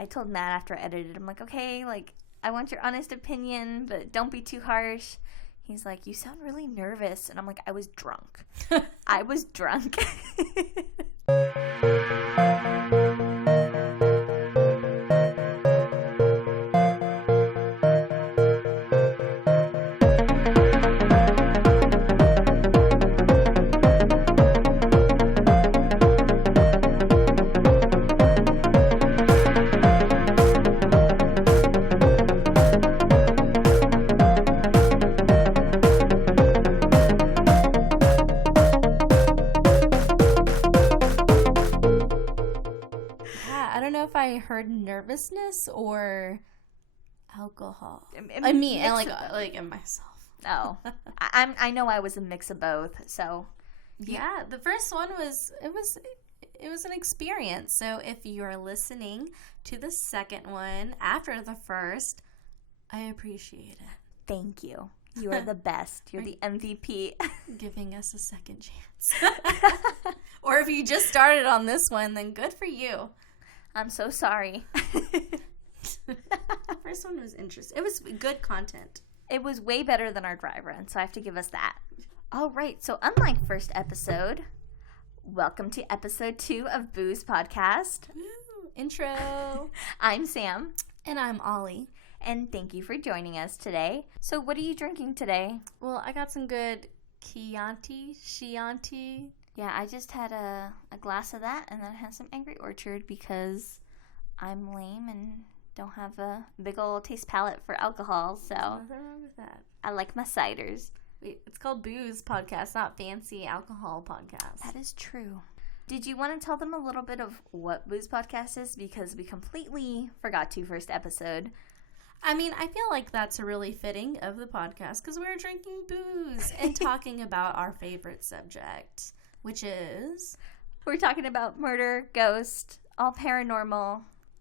I told Matt after I edited, I'm like, okay, like, I want your honest opinion, but don't be too harsh. He's like, you sound really nervous. And I'm like, I was drunk. I was drunk. Heard nervousness or alcohol. I mean, and like in myself. Oh, I know I was a mix of both. So yeah, the first one was an experience. So if you're listening to the second one after the first, I appreciate it. Thank you. You are the best. You're the MVP. Giving us a second chance. Or if you just started on this one, then good for you. I'm so sorry. The first one was interesting. It was good content. It was way better than our dry run, so I have to give us that. All right, so unlike first episode, welcome to episode 2 of Booz Podcast. Woo, intro. I'm Sam. And I'm Ollie. And thank you for joining us today. So what are you drinking today? Well, I got some good Chianti. Yeah, I just had a glass of that, and then I had some Angry Orchard because I'm lame and don't have a big old taste palette for alcohol, so nothing wrong with that. I like my ciders. Wait, it's called Booz Podcast, not Fancy Alcohol Podcast. That is true. Did you want to tell them a little bit of what Booz Podcast is? Because we completely forgot to first episode. I mean, I feel like that's a really fitting of the podcast because we're drinking booze and talking about our favorite subject. Which is? We're talking about murder, ghost, all paranormal.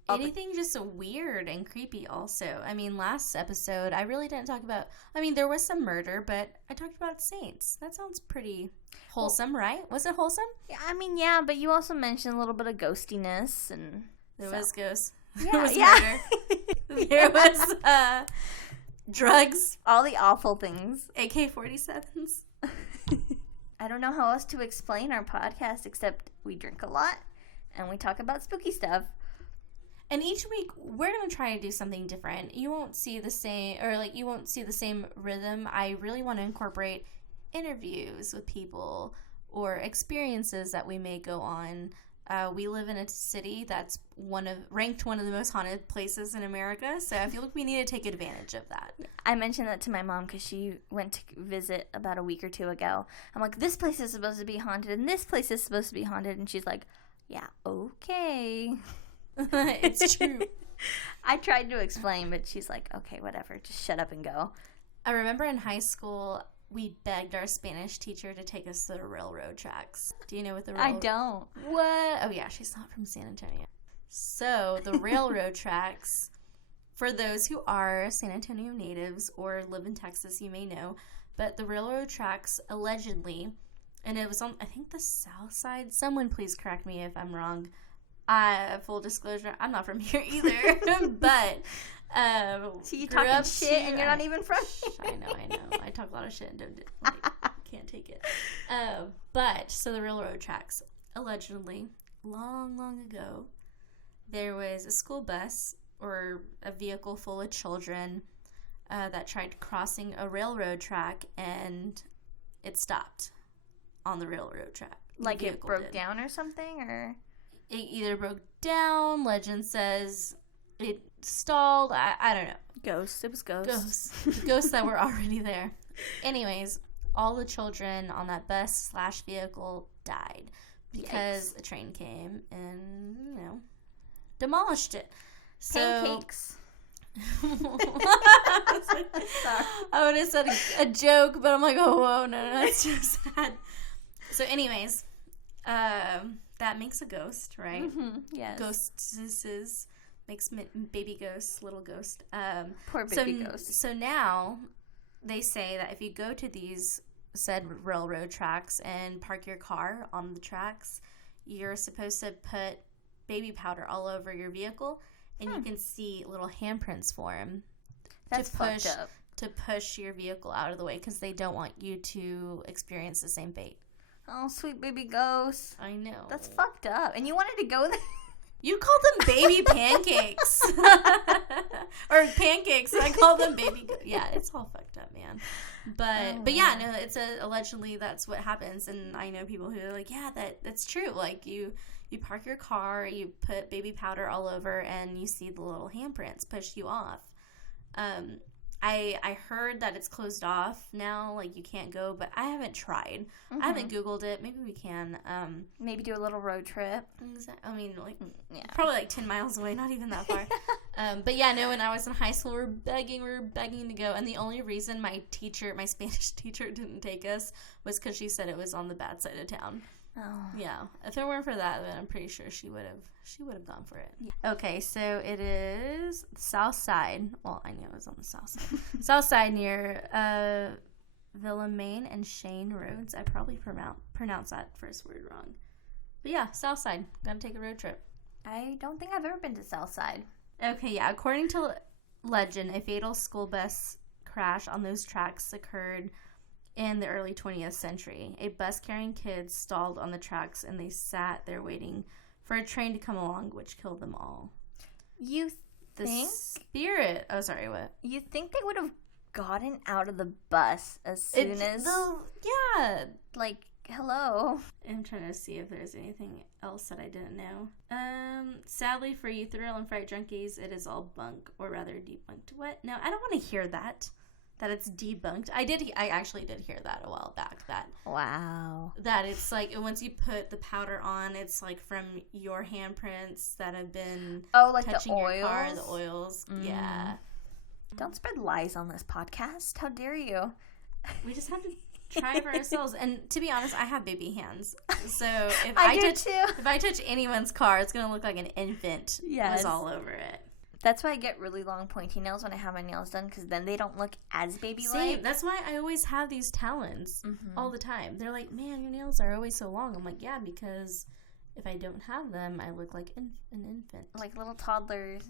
Anything just so weird and creepy also. I mean, last episode, I really didn't talk about... I mean, there was some murder, but I talked about saints. That sounds pretty wholesome, right? Was it wholesome? Yeah, I mean, yeah, but you also mentioned a little bit of ghostiness. And there was ghosts. Yeah, there was murder. There was drugs. All the awful things. AK-47s. I don't know how else to explain our podcast except we drink a lot and we talk about spooky stuff. And each week we're going to try to do something different. You won't see the same rhythm. I really want to incorporate interviews with people or experiences that we may go on. We live in a city that's ranked one of the most haunted places in America, so I feel like we need to take advantage of that. I mentioned that to my mom because she went to visit about a week or two ago. I'm like, this place is supposed to be haunted, and this place is supposed to be haunted, and she's like, yeah, okay. It's true. I tried to explain, but she's like, okay, whatever, just shut up and go. I remember in high school, we begged our Spanish teacher to take us to the railroad tracks. Do you know what the railroad... I don't. What? Oh, yeah, she's not from San Antonio. So, the railroad tracks, for those who are San Antonio natives or live in Texas, you may know, but the railroad tracks, allegedly, and it was on, I think, the south side. Someone please correct me if I'm wrong. Full disclosure, I'm not from here either, but... So you talking shit and you're not even from here. I know. I talk a lot of shit and can't take it. But, so the railroad tracks, allegedly, long ago, there was a school bus or a vehicle full of children that tried crossing a railroad track and it stopped on the railroad track. Like it broke down or something? Or it either broke down, legend says... It stalled. I don't know. Ghosts. It was ghosts. Ghosts that were already there. Anyways, all the children on that bus/vehicle died because the train came and, demolished it. Pancakes. Sorry. I would have said a joke, but I'm like, oh, whoa, no, that's too sad. So anyways, that makes a ghost, right? Mm-hmm. Yes. Ghostesses. Makes baby ghosts, little ghost. Poor baby ghost. So now they say that if you go to these said railroad tracks and park your car on the tracks, you're supposed to put baby powder all over your vehicle and you can see little handprints form. That's fucked up. To push your vehicle out of the way because they don't want you to experience the same fate. Oh, sweet baby ghost. I know. That's fucked up. And you wanted to go there? You called them baby pancakes. Or pancakes. And I called them baby. Yeah, it's all fucked up, man. But yeah, no, it's allegedly that's what happens. And I know people who are like, yeah, that's true. Like you park your car, you put baby powder all over, and you see the little handprints push you off. I heard that it's closed off now, like you can't go, but I haven't tried. Mm-hmm. I haven't Googled it. Maybe we can. Maybe do a little road trip. I mean, like, probably like 10 miles away, not even that far. But yeah, no, when I was in high school, we were begging to go. And the only reason my Spanish teacher didn't take us was because she said it was on the bad side of town. Oh. Yeah. If it weren't for that, then I'm pretty sure she would have gone for it. Yeah. Okay, so it is south side. Well, I knew it was on the south side. South side near Villamain and Shane Roads. I probably pronounced that first word wrong. But yeah, south side. Gotta take a road trip. I don't think I've ever been to south side. Okay, yeah. According to legend, a fatal school bus crash on those tracks occurred in the early 20th century. A bus carrying kids stalled on the tracks, and they sat there waiting for a train to come along, which killed them all. You think? Spirit. Oh, sorry, what? You think they would have gotten out of the bus as soon as... Yeah. Like, hello. I'm trying to see if there's anything else that I didn't know. Sadly for you thrill and fright junkies, it is all bunk, or rather debunked. What? No, I don't want to hear that. That it's debunked. I actually did hear that a while back. That it's like once you put the powder on, it's like from your handprints that have been touching your car, the oils. Mm. Yeah. Don't spread lies on this podcast. How dare you? We just have to try for ourselves. And to be honest, I have baby hands, so if if I touch anyone's car, it's gonna look like an infant was all over it. That's why I get really long pointy nails when I have my nails done, because then they don't look as baby-like. That's why I always have these talons all the time. They're like, man, your nails are always so long. I'm like, yeah, because if I don't have them, I look like an infant. Like little toddlers,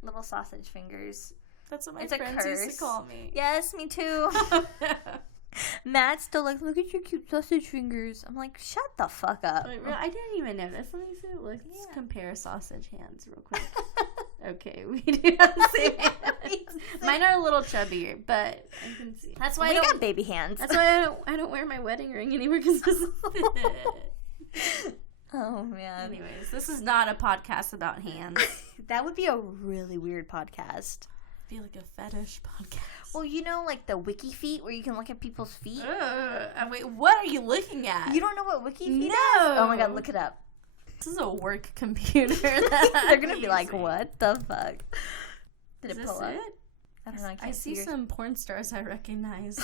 little sausage fingers. That's what my friends used to call me. Yes, me too. Matt's still like, look at your cute sausage fingers. I'm like, shut the fuck up. I didn't even notice. Let me see. Let's compare sausage hands real quick. Okay, we do have the same hands. Mine are a little chubbier, but I can see. That's why I got baby hands. That's why I don't wear my wedding ring anymore, because this is Oh, man. Anyways, this is not a podcast about hands. That would be a really weird podcast. Be like a fetish podcast. Well, you know, like the wiki feet, where you can look at people's feet. Wait, what are you looking at? You don't know what wiki feet is? No. Oh my god, look it up. This is a work computer. They're gonna be like, what the fuck? Did it pull up? It? I don't know. I see some porn stars I recognize.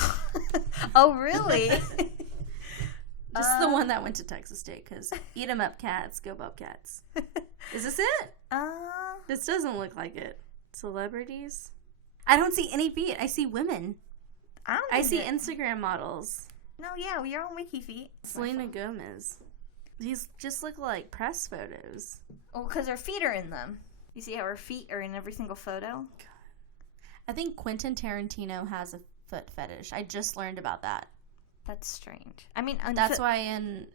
Oh, really? Just the one that went to Texas State, because eat 'em up cats, go Bobcats. Is this it? This doesn't look like it. Celebrities? I don't see any feet. I see women. I see Instagram models. No, yeah, we are on wiki feet. Selena Gomez. These just look like press photos. Oh, because her feet are in them. You see how her feet are in every single photo? God. I think Quentin Tarantino has a foot fetish. I just learned about that. That's strange. I mean, that's why in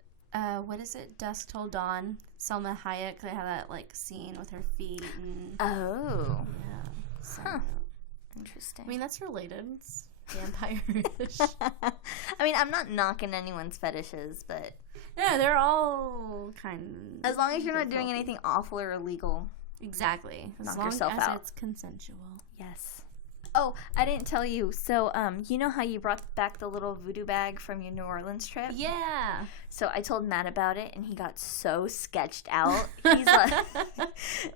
what is it? Dusk Till Dawn. Salma Hayek. They have that like scene with her feet. And, oh. Yeah. So, interesting. I mean, that's related. It's vampire-ish. I mean, I'm not knocking anyone's fetishes, but yeah, they're all kind of. As long as you're not doing anything awful or illegal. Exactly. Knock yourself out. As long as it's consensual. Yes. Oh, I didn't tell you. So, you know how you brought back the little voodoo bag from your New Orleans trip? Yeah. So I told Matt about it, and he got so sketched out. He's like,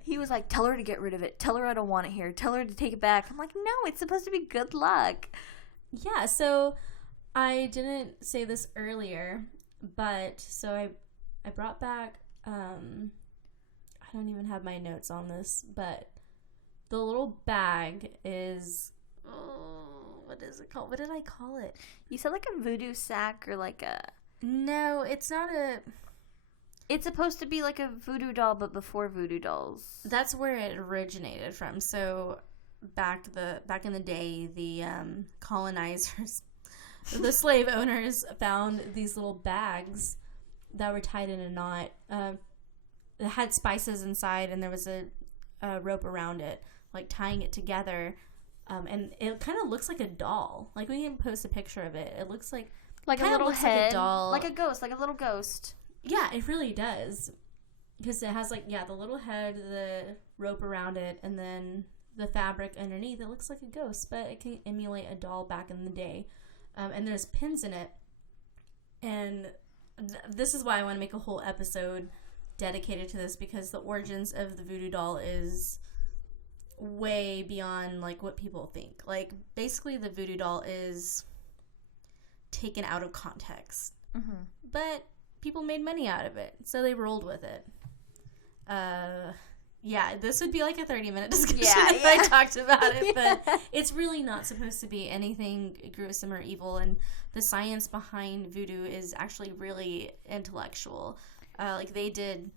he was like, tell her to get rid of it. Tell her I don't want it here. Tell her to take it back. I'm like, no, it's supposed to be good luck. Yeah, so I didn't say this earlier, but so I brought back, I don't even have my notes on this, but the little bag is, what is it called? What did I call it? You said like a voodoo sack or like a... No, it's not a... It's supposed to be like a voodoo doll, but before voodoo dolls. That's where it originated from. So back in the day, the colonizers, the slave owners found these little bags that were tied in a knot. It had spices inside, and there was a rope around it, like tying it together. And it kind of looks like a doll. Like, we can post a picture of it. It looks like a little head, like a doll, like a ghost, like a little ghost. Yeah, it really does. Because it has, like, the little head, the rope around it, and then the fabric underneath. It looks like a ghost, but it can emulate a doll back in the day. And there's pins in it. And this is why I want to make a whole episode dedicated to this, because the origins of the voodoo doll is way beyond, like, what people think. Like, basically, the voodoo doll is taken out of context. Mm-hmm. But people made money out of it, so they rolled with it. This would be like a 30-minute discussion if I talked about it, but it's really not supposed to be anything gruesome or evil, and the science behind voodoo is actually really intellectual. Like, they did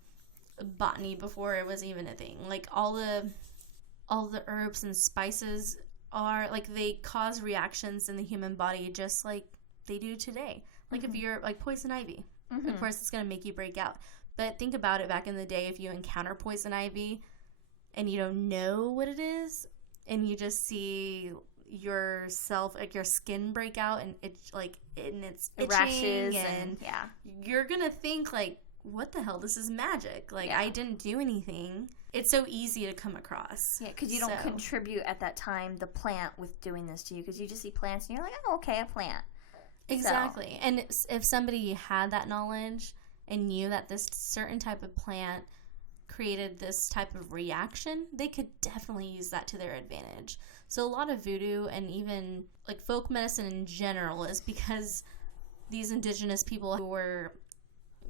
botany before it was even a thing. Like, all the herbs and spices are, like, they cause reactions in the human body just like they do today. Like, if you're, like, poison ivy, of course it's going to make you break out. But think about it, back in the day, if you encounter poison ivy and you don't know what it is, and you just see yourself, like, your skin break out, and it's itching, rashes, and you're going to think, like, what the hell, this is magic. Like, I didn't do anything. It's so easy to come across. Yeah, because you don't contribute at that time the plant with doing this to you, because you just see plants and you're like, oh, okay, a plant. Exactly. So. And if somebody had that knowledge and knew that this certain type of plant created this type of reaction, they could definitely use that to their advantage. So a lot of voodoo, and even, like, folk medicine in general, is because these indigenous people who were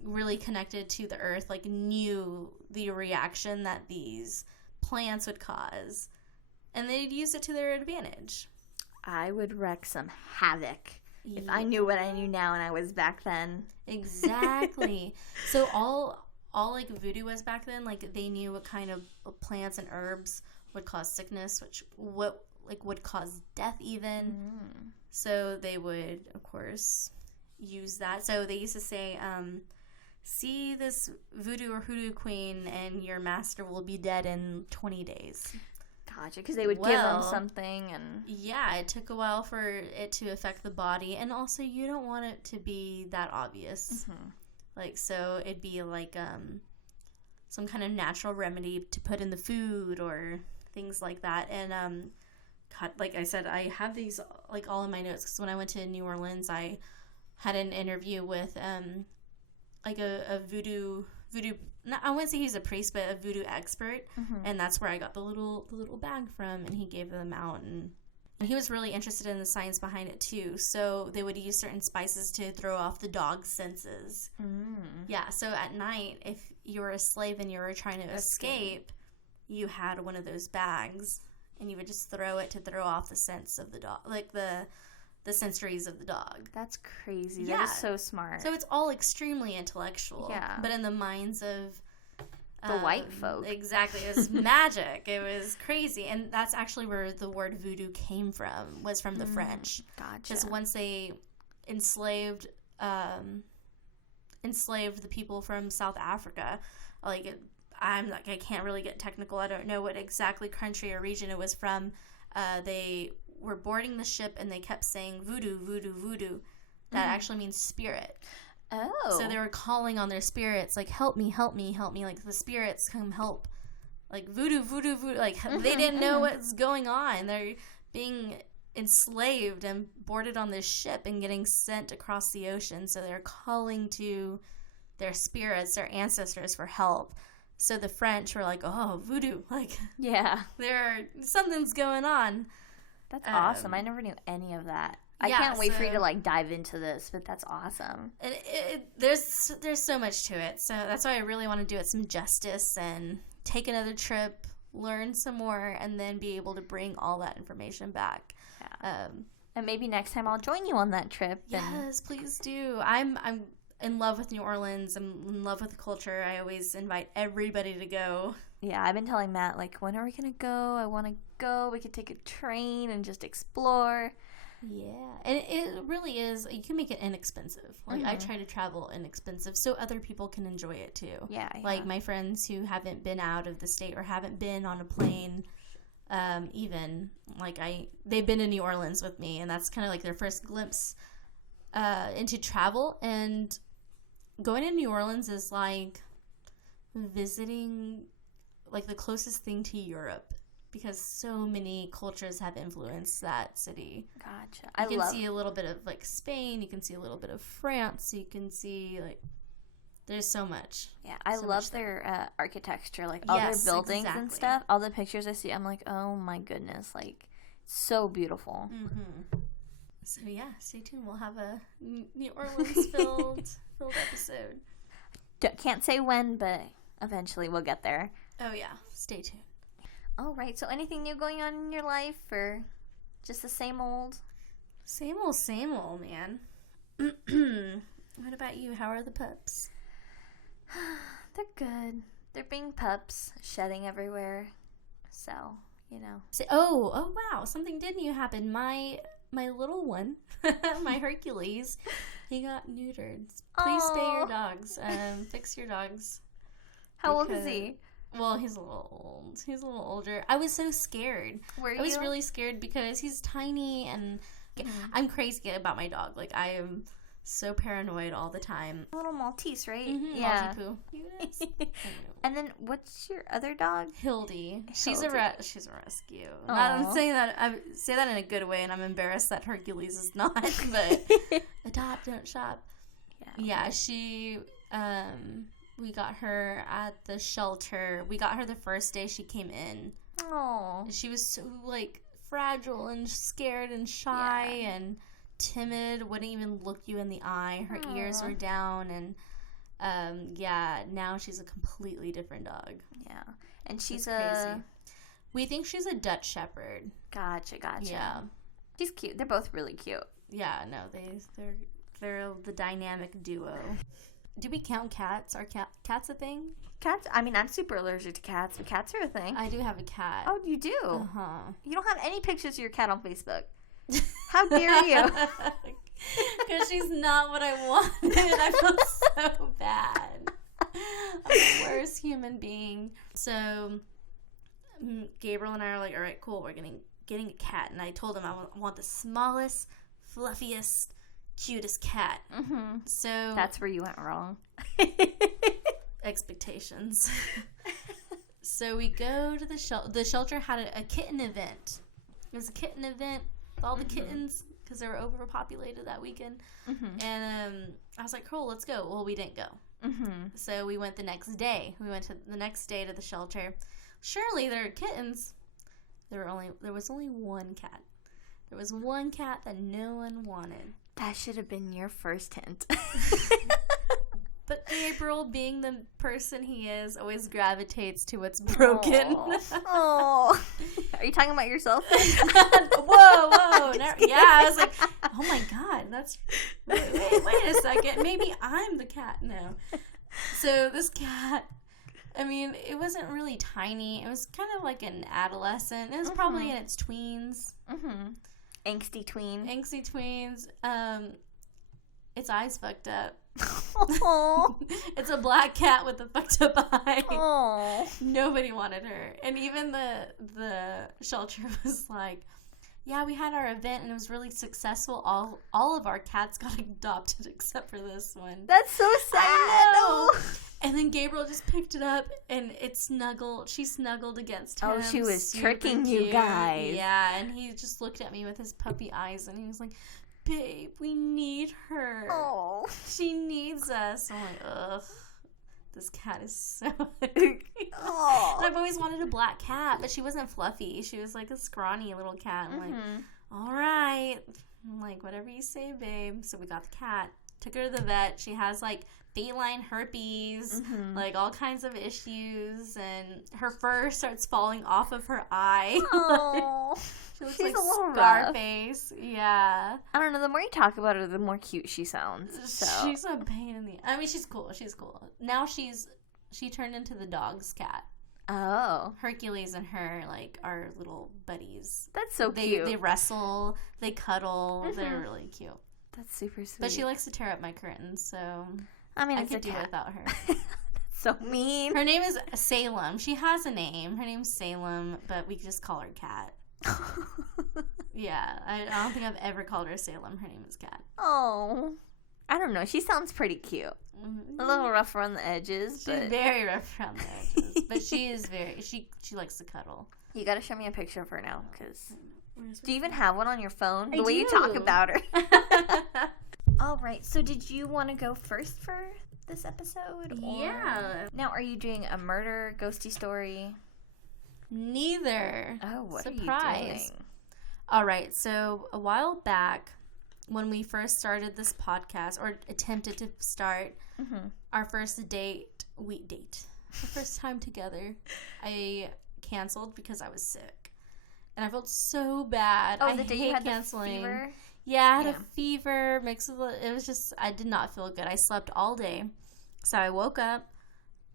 really connected to the earth, like, knew the reaction that these plants would cause, and they'd use it to their advantage. I would wreak some havoc if I knew what I knew now and I was back then. Exactly. So all like voodoo was back then, like, they knew what kind of plants and herbs would cause sickness, what would cause death even. So they would, of course, use that. So they used to say, see this voodoo or hoodoo queen and your master will be dead in 20 days. Gotcha, because they would give them something. And yeah, it took a while for it to affect the body, and also you don't want it to be that obvious. Like, so it'd be like some kind of natural remedy to put in the food or things like that. And God, like I said, I have these, like, all in my notes, because when I went to New Orleans, I had an interview with like a voodoo, I wouldn't say he's a priest, but a voodoo expert, and that's where I got the little bag from, and he gave them out, and he was really interested in the science behind it too. So they would use certain spices to throw off the dog's senses. Yeah, so at night, if you were a slave and you were trying to escape, you had one of those bags, and you would just throw it to throw off the sense of the dog, like the sensories of the dog. That's crazy. Yeah. That is so smart. So it's all extremely intellectual. Yeah. But in the minds of the white folk. Exactly. It was magic. It was crazy. And that's actually where the word voodoo came from, was from the French. Gotcha. Because once they enslaved the people from South Africa, I can't really get technical. I don't know what exactly country or region it was from. They were boarding the ship and they kept saying voodoo, voodoo, voodoo. That actually means spirit. Oh. So they were calling on their spirits, like, help me, help me, help me. Like, the spirits come help. Like, voodoo, voodoo, voodoo. Like, they didn't know what's going on. They're being enslaved and boarded on this ship and getting sent across the ocean. So they're calling to their spirits, their ancestors, for help. So the French were like, oh, voodoo. Like, yeah, something's going on. That's awesome. I never knew any of that. I can't wait for you to, like, dive into this, but that's awesome. And there's so much to it. So that's why I really want to do it some justice and take another trip, learn some more, and then be able to bring all that information back. Yeah. And maybe next time I'll join you on that trip. Yes, please do. I'm in love with New Orleans. I'm in love with the culture. I always invite everybody to go. Yeah, I've been telling Matt, like, when are we going to go? I want to go. We could take a train and just explore. Yeah, and it really is. You can make it inexpensive. Like, I try to travel inexpensive so other people can enjoy it too. Yeah. Like, my friends who haven't been out of the state or haven't been on a plane, even, like, they've been in New Orleans with me, and that's kind of like their first glimpse into travel. And going to New Orleans is like visiting, like, the closest thing to Europe. Because so many cultures have influenced that city. Gotcha. You can see a little bit of, like, Spain. You can see a little bit of France. You can see, like, there's so much. Yeah, I love their architecture. Like, all their buildings and stuff. All the pictures I see, I'm like, oh, my goodness. Like, so beautiful. Mm-hmm. So, yeah, stay tuned. We'll have a New Orleans-filled episode. Can't say when, but eventually we'll get there. Oh, yeah. Stay tuned. All right, so anything new going on in your life, or just the same old? Same old, man. What about you? How are the pups? They're good. They're being pups, shedding everywhere. So, you know. Oh, wow. Something did new happen. My little one, my Hercules, he got neutered. Please spay your dogs. Fix your dogs. How old is he? Well, he's a little old. He's a little older. I was so scared. I was really scared because he's tiny, and I'm crazy about my dog. Like, I am so paranoid all the time. A little Maltese, right? Mm-hmm, yeah. Maltipoo. Yes. And then, what's your other dog? Hildy. She's a rescue. Aww. I'm saying that. I say that in a good way, and I'm embarrassed that Hercules is not. But adopt, don't shop. Yeah. She. We got her at the shelter. We got her the first day she came in. Oh. She was so, like, fragile and scared and shy and timid. Wouldn't even look you in the eye. Her ears were down. And, now she's a completely different dog. Yeah. And she's crazy. We think she's a Dutch Shepherd. Gotcha. Yeah. She's cute. They're both really cute. Yeah, no, they're the dynamic duo. Do we count cats? Are cats a thing? Cats? I mean, I'm super allergic to cats, but cats are a thing. I do have a cat. Oh, you do? Uh-huh. You don't have any pictures of your cat on Facebook. How dare you? Because she's not what I wanted. I feel so bad. I'm the worst human being. So, Gabriel and I are like, all right, cool, we're getting a cat. And I told him I want the smallest, fluffiest, cutest cat. Mm-hmm. So that's where you went wrong. Expectations. So we go to the shelter. The shelter had a kitten event. It was a kitten event with all the kittens because they were overpopulated that weekend. Mm-hmm. And I was like, cool, let's go. Well, we didn't go. Mm-hmm. So we went the next day. We went to the next day to the shelter. Surely there are kittens. There was only one cat. There was one cat that no one wanted. That should have been your first hint. But Gabriel, being the person he is, always gravitates to what's broken. Oh. Are you talking about yourself? Whoa. Yeah, I was like, oh my God, that's... Wait a second. Maybe I'm the cat. No. So this cat, I mean, it wasn't really tiny. It was kind of like an adolescent. It was probably in its tweens. Mm-hmm. Angsty tweens. Its eyes fucked up. It's a black cat with a fucked up eye. Aww. Nobody wanted her. And even the shelter was like, yeah, we had our event and it was really successful. All of our cats got adopted except for this one. That's so sad. I know. And then Gabriel just picked it up and she snuggled against him. Oh, she was Super tricking cute. you guys. Yeah, and he just looked at me with his puppy eyes and he was like, babe, we need her. Oh. She needs us. I'm like, ugh. This cat is so Oh. I've always wanted a black cat, but she wasn't fluffy. She was like a scrawny little cat. I'm like, all right. I'm like, whatever you say, babe. So we got the cat. Took her to the vet. She has, like, feline herpes, like, all kinds of issues, and her fur starts falling off of her eye. Oh, she looks she's like a little Scarface. Rough. Yeah. I don't know. The more you talk about her, the more cute she sounds. So. She's a pain in the... I mean, she's cool. She's cool. Now she turned into the dog's cat. Oh. Hercules and her, like, are little buddies. That's so cute. They wrestle. They cuddle. They're really cute. That's super sweet. But she likes to tear up my curtains, so... I mean, I could do without her. That's so mean. Her name is Salem. She has a name. Her name's Salem, but we just call her Cat. Yeah, I don't think I've ever called her Salem. Her name is Cat. Oh, I don't know. She sounds pretty cute. A little rough around the edges. She's very rough around the edges, but she is very. She likes to cuddle. You got to show me a picture of her now, because do you even have one on your phone? The way do. you talk about her. All right, so did you want to go first for this episode? Yeah. Now, are you doing a murder, ghosty story? Neither. Oh, what Surprise. are you doing? All right, so a while back, when we first started this podcast, or attempted to start, our first our first time together, I canceled because I was sick. And I felt so bad. Oh, the day you had canceling. the fever? Yeah, I had a fever mixed with it was just, I did not feel good. I slept all day. So I woke up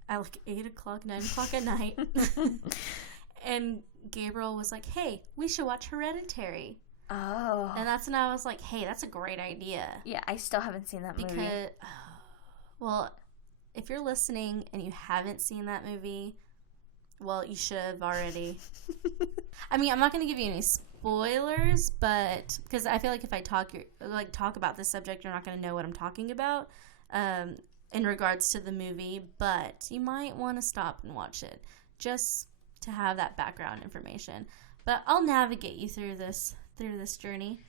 at like 8 o'clock, 9 o'clock at night. And Gabriel was like, hey, we should watch Hereditary. Oh. And that's when I was like, hey, that's a great idea. Yeah, I still haven't seen that movie. Well, if you're listening and you haven't seen that movie, well, you should have already. I mean, I'm not going to give you any spoilers, but because I feel like if I talk about this subject, you're not going to know what I'm talking about in regards to the movie. But you might want to stop and watch it just to have that background information. But I'll navigate you through this journey.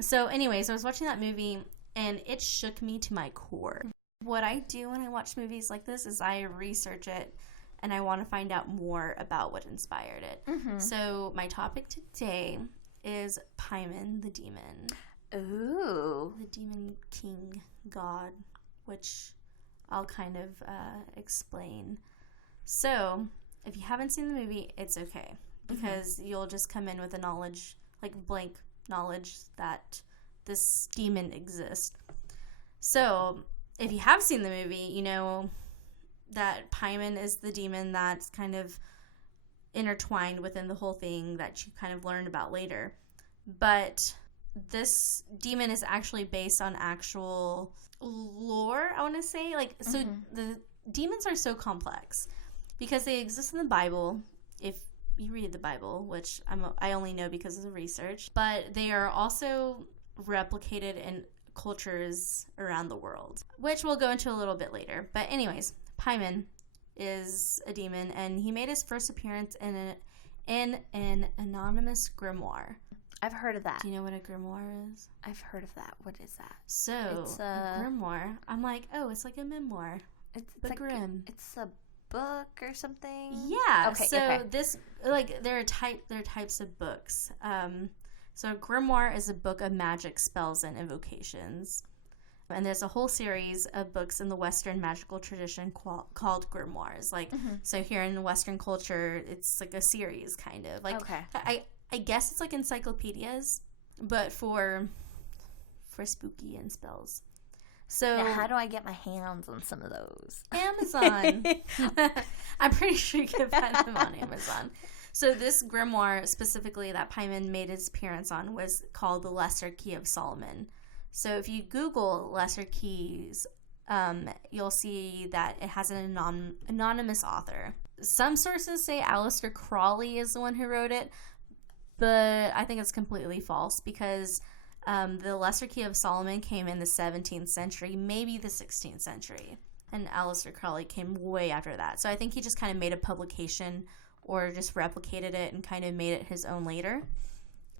So, anyways, I was watching that movie and it shook me to my core. What I do when I watch movies like this is I research it. And I want to find out more about what inspired it. So my topic today is Paimon the demon. Ooh. The demon king god, which I'll kind of explain. So if you haven't seen the movie, it's okay. Because you'll just come in with a knowledge, like blank knowledge that this demon exists. So if you have seen the movie, you know that Paimon is the demon that's kind of intertwined within the whole thing that you kind of learn about later. But this demon is actually based on actual lore, I want to say. Like, so the demons are so complex because they exist in the Bible, if you read the Bible, which I only know because of the research. But they are also replicated in cultures around the world, which we'll go into a little bit later. But anyways, Paimon is a demon, and he made his first appearance in an anonymous grimoire. I've heard of that. Do you know what a grimoire is? I've heard of that. What is that? So, it's a grimoire. I'm like, oh, it's like a memoir. It's like grim. It's a book or something? Yeah. Okay, so this, like, there are types of books. So a grimoire is a book of magic spells and invocations. And there's a whole series of books in the Western magical tradition called grimoires. Like, so here in Western culture, it's like a series, kind of. Like, I guess it's like encyclopedias, but for spooky and spells. So now, how do I get my hands on some of those? Amazon. I'm pretty sure you can find them on Amazon. So this grimoire specifically that Paimon made his appearance on was called the Lesser Key of Solomon. So if you Google Lesser Keys, you'll see that it has an anonymous author. Some sources say Aleister Crowley is the one who wrote it, but I think it's completely false because the Lesser Key of Solomon came in the 17th century, maybe the 16th century, and Aleister Crowley came way after that. So I think he just kind of made a publication or just replicated it and kind of made it his own later.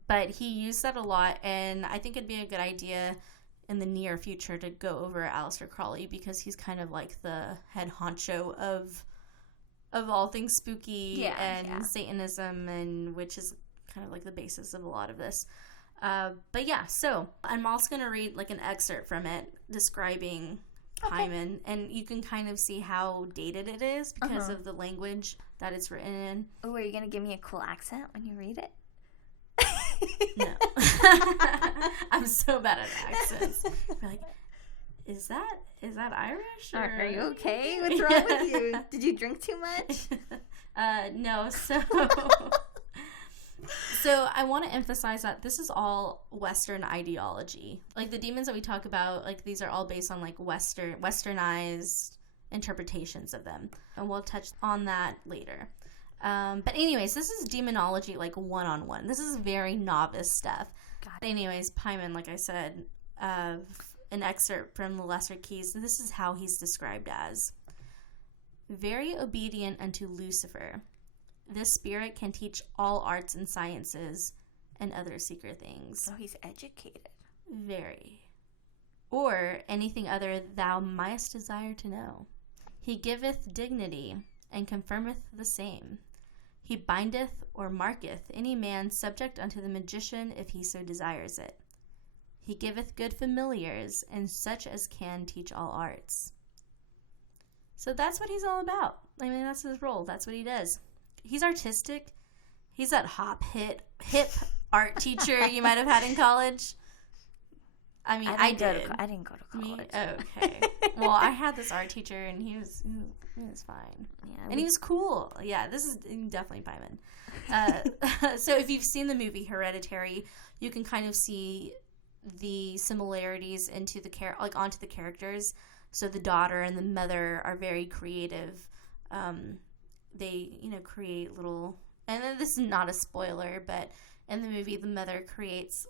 But he used that a lot, and I think it'd be a good idea in the near future to go over Aleister Crowley because he's kind of like the head honcho of all things spooky and Satanism, and which is kind of like the basis of a lot of this. But yeah, so I'm also going to read like an excerpt from it describing Paimon, and you can kind of see how dated it is because of the language that it's written in. Oh, are you going to give me a cool accent when you read it? No. I'm so bad at accents. You're like, is that Irish? Or... Are you okay? What's wrong with you? Did you drink too much? No, So I want to emphasize that this is all Western ideology. Like the demons that we talk about, like these are all based on like westernized interpretations of them. And we'll touch on that later. But anyways, this is demonology like one-on-one. This is very novice stuff. Anyways, Paimon, like I said, an excerpt from the Lesser Keys. This is how he's described as. Very obedient unto Lucifer. This spirit can teach all arts and sciences and other secret things. Oh, he's educated. Very. Or anything other thou mightest desire to know. He giveth dignity, and confirmeth the same. He bindeth or marketh any man subject unto the magician if he so desires it. He giveth good familiars, and such as can teach all arts. So that's what he's all about. I mean, that's his role. That's what he does. He's artistic. He's that hip art teacher you might have had in college. I mean, I did. I didn't go to college. Okay. Well, I had this art teacher, and he was fine. Yeah, and he was cool. Yeah, this is definitely Paimon. So if you've seen the movie Hereditary, you can kind of see the similarities into onto the characters. So the daughter and the mother are very creative. They, create little, and then this is not a spoiler, but in the movie, the mother creates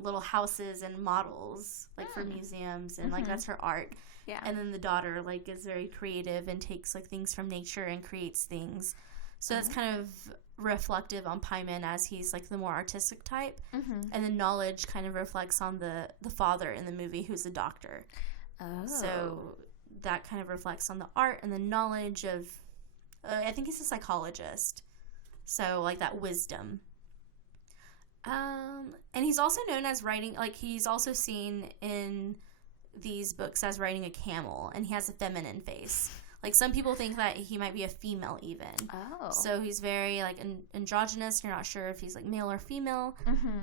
little houses and models, like for museums, and like that's her art. Yeah. And then the daughter like is very creative and takes like things from nature and creates things. So that's kind of reflective on Paimon as he's like the more artistic type, and the knowledge kind of reflects on the father in the movie who's a doctor. Oh. So that kind of reflects on the art and the knowledge of. I think he's a psychologist, so like that wisdom. And he's also known as writing, like he's also seen in these books as writing a camel, and he has a feminine face. Like some people think that he might be a female even. Oh. So he's very like androgynous. You're not sure if he's like male or female.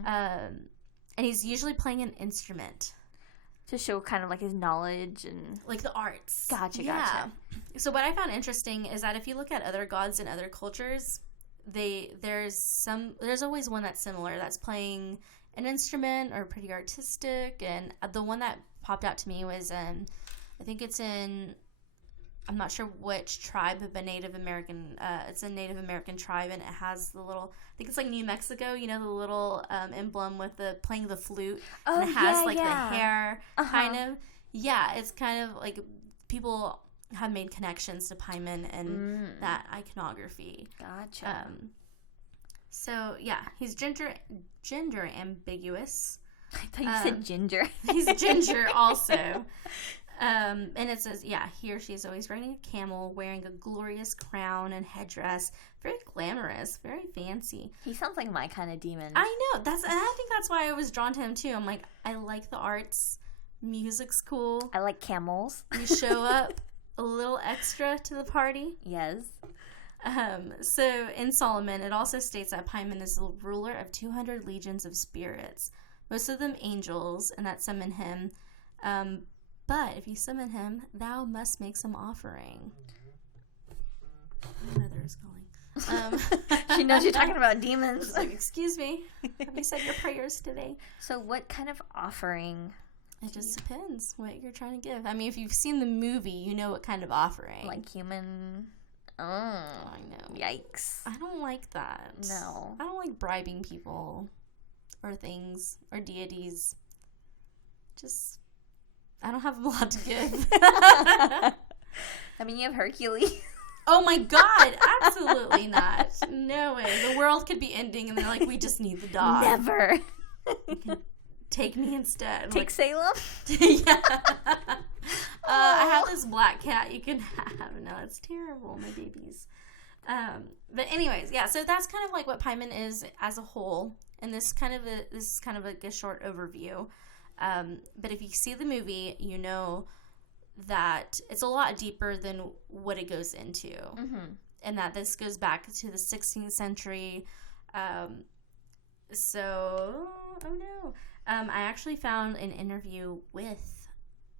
And he's usually playing an instrument. To show kind of like his knowledge and... like the arts. Gotcha. So what I found interesting is that if you look at other gods in other cultures, there's always one that's similar, that's playing an instrument or pretty artistic. And the one that popped out to me was I think it's in... I'm not sure which tribe, but Native American. It's a Native American tribe, and it has the little. I think it's like New Mexico. The little emblem with the playing the flute. Oh, and it has the hair kind of. Yeah, it's kind of like people have made connections to Paimon and that iconography. Gotcha. So yeah, he's gender ambiguous. I thought you said ginger. He's ginger also. And it says, he or she is always riding a camel, wearing a glorious crown and headdress. Very glamorous, very fancy. He sounds like my kind of demon. I know. I think that's why I was drawn to him, too. I'm like, I like the arts. Music's cool. I like camels. You show up a little extra to the party. Yes. So in Solomon, it also states that Paimon is the ruler of 200 legions of spirits. Most of them angels, and that summon him. But if you summon him, thou must make some offering. My mother is calling. She knows you're talking about demons. Like, excuse me. Have you said your prayers today? So what kind of offering? It just depends what you're trying to give. I mean, if you've seen the movie, you know what kind of offering. Like human... Oh, I know. Yikes. I don't like that. No. I don't like bribing people or things or deities. Just... I don't have a lot to give. I mean, you have Hercules. Oh my God, absolutely not. No way. The world could be ending and they're like, we just need the dog. Never. You can take me instead. Take Salem? Yeah. I have this black cat you can have. No, it's terrible, my babies. But anyways, yeah, so that's kind of like what Paimon is as a whole, and this is kind of like a short overview. But if you see the movie, you know that it's a lot deeper than what it goes into, and that this goes back to the 16th century. I actually found an interview with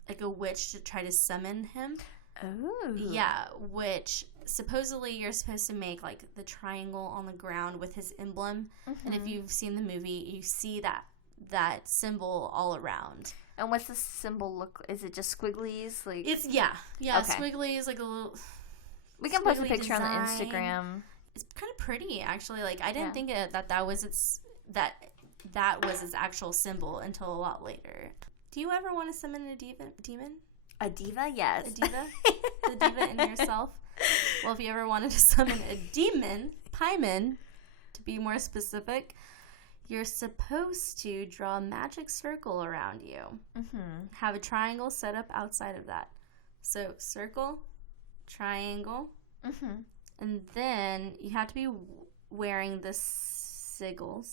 like a witch to try to summon him. Oh. Yeah, which supposedly you're supposed to make like the triangle on the ground with his emblem. And if you've seen the movie, you see that symbol all around. And what's the symbol look? Is it just squigglies? Like it's okay. Squigglies, like a little. We can post a picture design on the Instagram. It's kind of pretty, actually. Like I didn't think that was its actual symbol until a lot later. Do you ever want to summon a demon? A diva, yes. A diva? The diva in yourself? Well, if you ever wanted to summon a demon, Paimon, to be more specific, you're supposed to draw a magic circle around you. Have a triangle set up outside of that. So, circle, triangle, and then you have to be wearing the sigil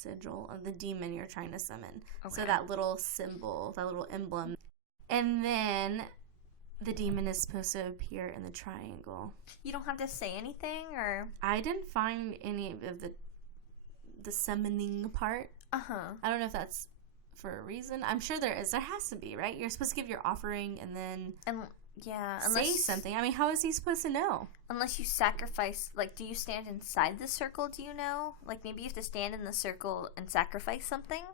of the demon you're trying to summon. Okay. So that little symbol, that little emblem. And then the demon is supposed to appear in the triangle. You don't have to say anything, or? I didn't find any of the summoning part. I don't know if that's for a reason. I'm sure there is. There has to be, right? You're supposed to give your offering and then say something. I mean, how is he supposed to know? Unless you sacrifice, like, do you stand inside the circle, do you know? Like, maybe you have to stand in the circle and sacrifice something?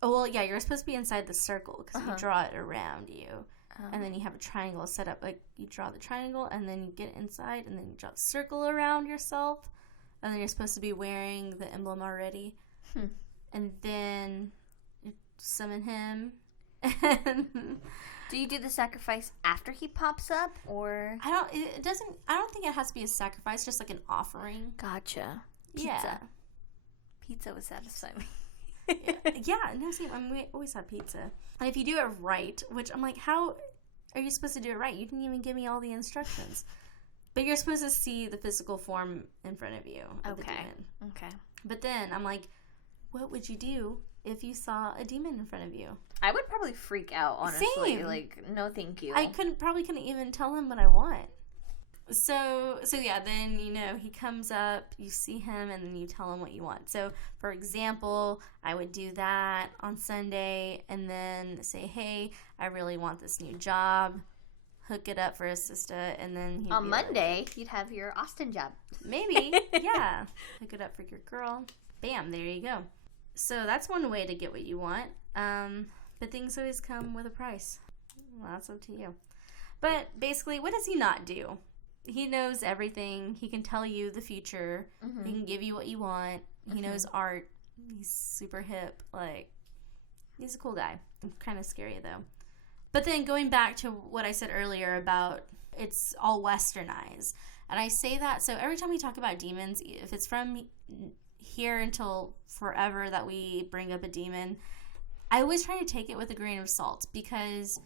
Oh, well, yeah, you're supposed to be inside the circle because you draw it around you. And then you have a triangle set up. Like, you draw the triangle, and then you get inside, and then you draw the circle around yourself. And then you're supposed to be wearing the emblem already. And then you summon him. Do you do the sacrifice after he pops up, or? I don't think it has to be a sacrifice, just like an offering. Gotcha. Pizza. Pizza would satisfy me. We always have pizza. And if you do it right, which I'm like, how are you supposed to do it right? You didn't even give me all the instructions. But you're supposed to see the physical form in front of you of the demon. Okay. But then I'm like, what would you do if you saw a demon in front of you? I would probably freak out, honestly. Same. Like, no thank you. I couldn't even tell him what I want. So yeah, then, he comes up, you see him, and then you tell him what you want. So, for example, I would do that on Sunday and then say, hey, I really want this new job. Hook it up for his sister, and then on Monday, you'd have your Austin job. Maybe, yeah. Hook it up for your girl. Bam, there you go. So that's one way to get what you want. But things always come with a price. Well, that's up to you. But basically, what does he not do? He knows everything. He can tell you the future. He can give you what you want. He knows art. He's super hip. Like, he's a cool guy. Kind of scary, though. But then going back to what I said earlier about it's all westernized. And I say that, so every time we talk about demons, if it's from here until forever that we bring up a demon, I always try to take it with a grain of salt, because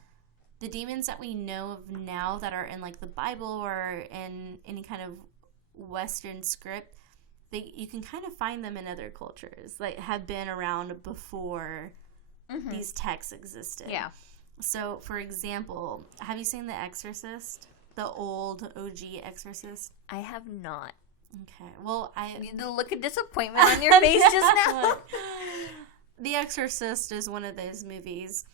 the demons that we know of now that are in like the Bible or in any kind of Western script, you can kind of find them in other cultures, like have been around before these texts existed. Yeah. So, for example, have you seen The Exorcist? The old OG Exorcist? I have not. Okay. Well, the look of disappointment on your face just now. The Exorcist is one of those movies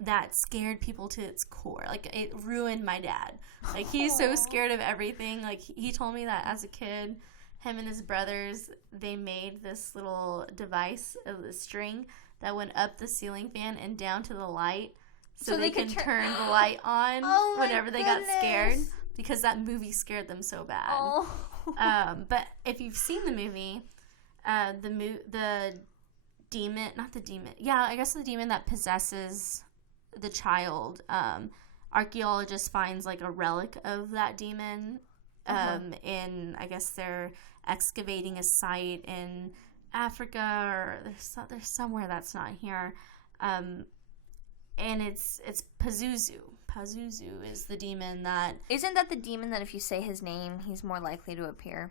that scared people to its core. Like, it ruined my dad. Like, he's so scared of everything. Like, he told me that as a kid, him and his brothers, they made this little device of the string that went up the ceiling fan and down to the light. So they can turn the light on whenever they got scared, because that movie scared them so bad. Oh. But if you've seen the movie, the demon, not the demon, I guess the demon that possesses the child, archaeologist finds like a relic of that demon. In, I guess they're excavating a site in Africa, or there's somewhere that's not here. And it's Pazuzu. Pazuzu is the demon that... Isn't that the demon that if you say his name, he's more likely to appear?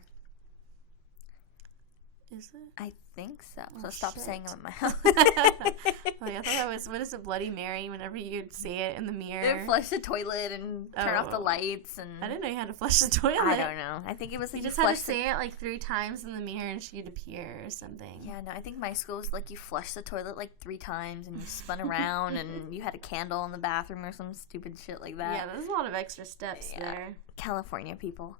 Is it? I think so. Oh, So stop shit. saying them in my house. I thought that was, what is it, Bloody Mary, whenever you'd see it in the mirror? Then flush the toilet and turn off the lights. And I didn't know you had to flush the toilet. I don't know. I think it was like you just had to say it like 3 times in the mirror and she'd appear or something. Yeah, no, I think my school was like you flush the toilet like 3 times and you spun around and you had a candle in the bathroom or some stupid shit like that. Yeah, there's a lot of extra steps there. California people.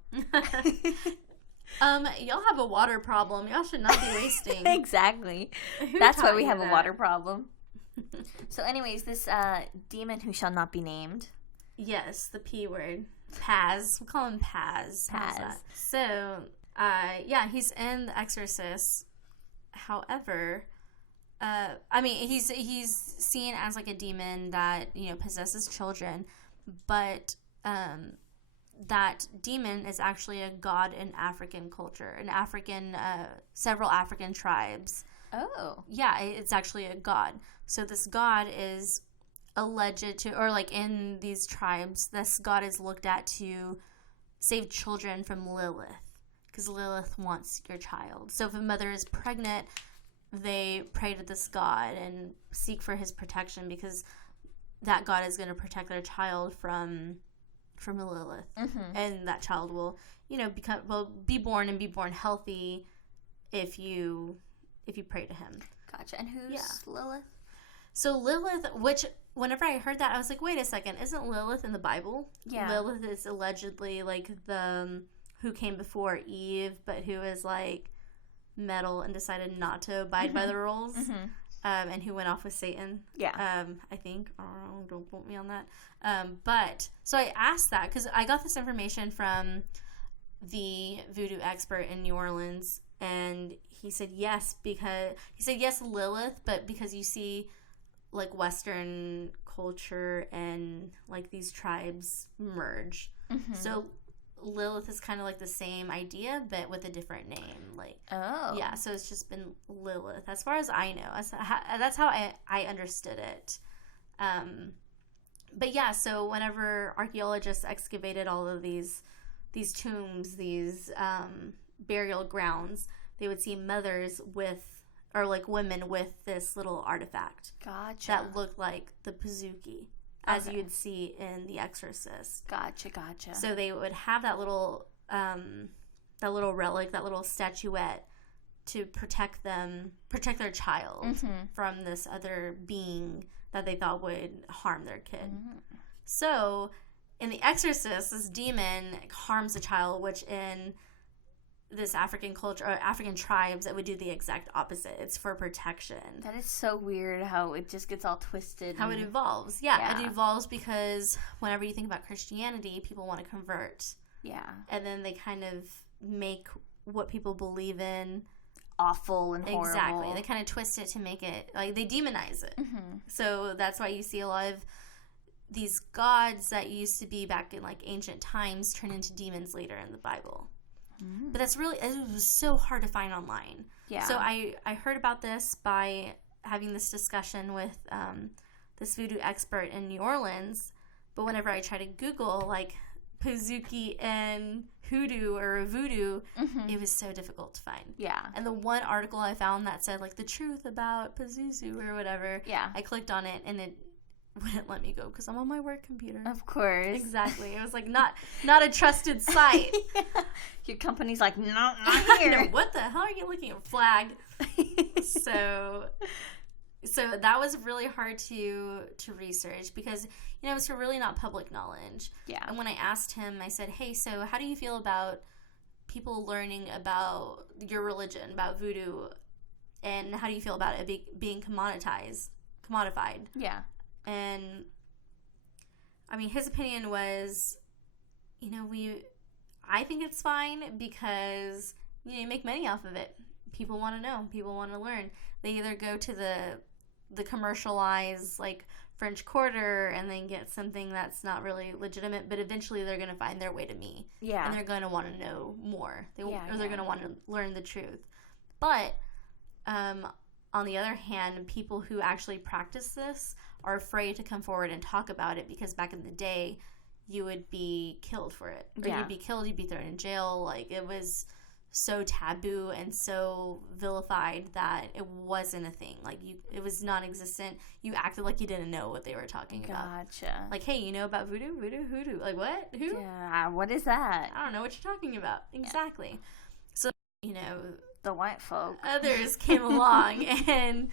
Y'all have a water problem. Y'all should not be wasting. Exactly. That's why we have a water problem. So anyways, this demon who shall not be named. Yes, the P word. Paz. We'll call him Paz. Paz. So, yeah, he's in The Exorcist. However, I mean, he's seen as like a demon that, you know, possesses children, but that demon is actually a god in African culture, several African tribes. Oh. Yeah, it's actually a god. So this god is alleged to, or like in these tribes, this god is looked at to save children from Lilith, because Lilith wants your child. So if a mother is pregnant, they pray to this god and seek for his protection, because that god is going to protect their child from Lilith. Mm-hmm. And that child will, you know, be born healthy if you pray to him. Gotcha. And who's Lilith? So Lilith, which whenever I heard that, I was like, wait a second, isn't Lilith in the Bible? Yeah. Lilith is allegedly like the who came before Eve, but who is like meddle and decided not to abide by the rules, and who went off with Satan. Yeah. I think. I don't know, don't quote me on that. But so I asked that because I got this information from the voodoo expert in New Orleans, and he said yes, Lilith, but because you see like Western culture and like these tribes merge. Mm-hmm. So Lilith is kind of like the same idea, but with a different name. Like, oh. Yeah, so it's just been Lilith, as far as I know. That's how I understood it. But yeah, so whenever archaeologists excavated all of these tombs, these burial grounds, they would see mothers or like women with this little artifact. Gotcha. That looked like the Pazuki, as you'd see in The Exorcist. Gotcha. So they would have that little relic, that little statuette, to protect their child from this other being that they thought would harm their kid. Mm-hmm. So in The Exorcist, this demon harms the child, which in this African culture, or African tribes, it would do the exact opposite. It's for protection. That is so weird how it just gets all twisted. How it evolves. Yeah, it evolves because whenever you think about Christianity, people want to convert. Yeah. And then they kind of make what people believe in awful and horrible. Exactly. They kind of twist it to make it, like, they demonize it. Mm-hmm. So that's why you see a lot of these gods that used to be back in, like, ancient times turn into demons later in the Bible. Mm-hmm. But it was so hard to find online. Yeah. So I heard about this by having this discussion with this voodoo expert in New Orleans. But whenever I try to Google, like, Pazuki and hoodoo or voodoo, it was so difficult to find. Yeah. And the one article I found that said, like, the truth about Pazuzu or whatever, I clicked on it and it wouldn't let me go because I'm on my work computer. Of course. Exactly. It was like not a trusted site. Yeah. Your company's like, no, not here. What the hell are you looking at? Flag. So that was really hard to research because, you know, it's really not public knowledge. Yeah. And when I asked him, I said, hey, so how do you feel about people learning about your religion, about voodoo, and how do you feel about it being commodified? Yeah. And, I mean, his opinion was, you know, I think it's fine because, you know, you make money off of it. People want to know. People want to learn. They either go to the commercialized, like, French Quarter and then get something that's not really legitimate, but eventually they're going to find their way to me. Yeah. And they're going to want to know more. They're going to want to learn the truth. But, on the other hand, people who actually practice this are afraid to come forward and talk about it because back in the day, you would be killed for it. Or you'd be killed, you'd be thrown in jail. Like, it was so taboo and so vilified that it wasn't a thing. Like, it was non-existent. You acted like you didn't know what they were talking about. Gotcha. Like, hey, you know about voodoo? Hoodoo. Like, what? Who? Yeah, what is that? I don't know what you're talking about. Exactly. Yeah. So, you know, the white folk. Others came along, and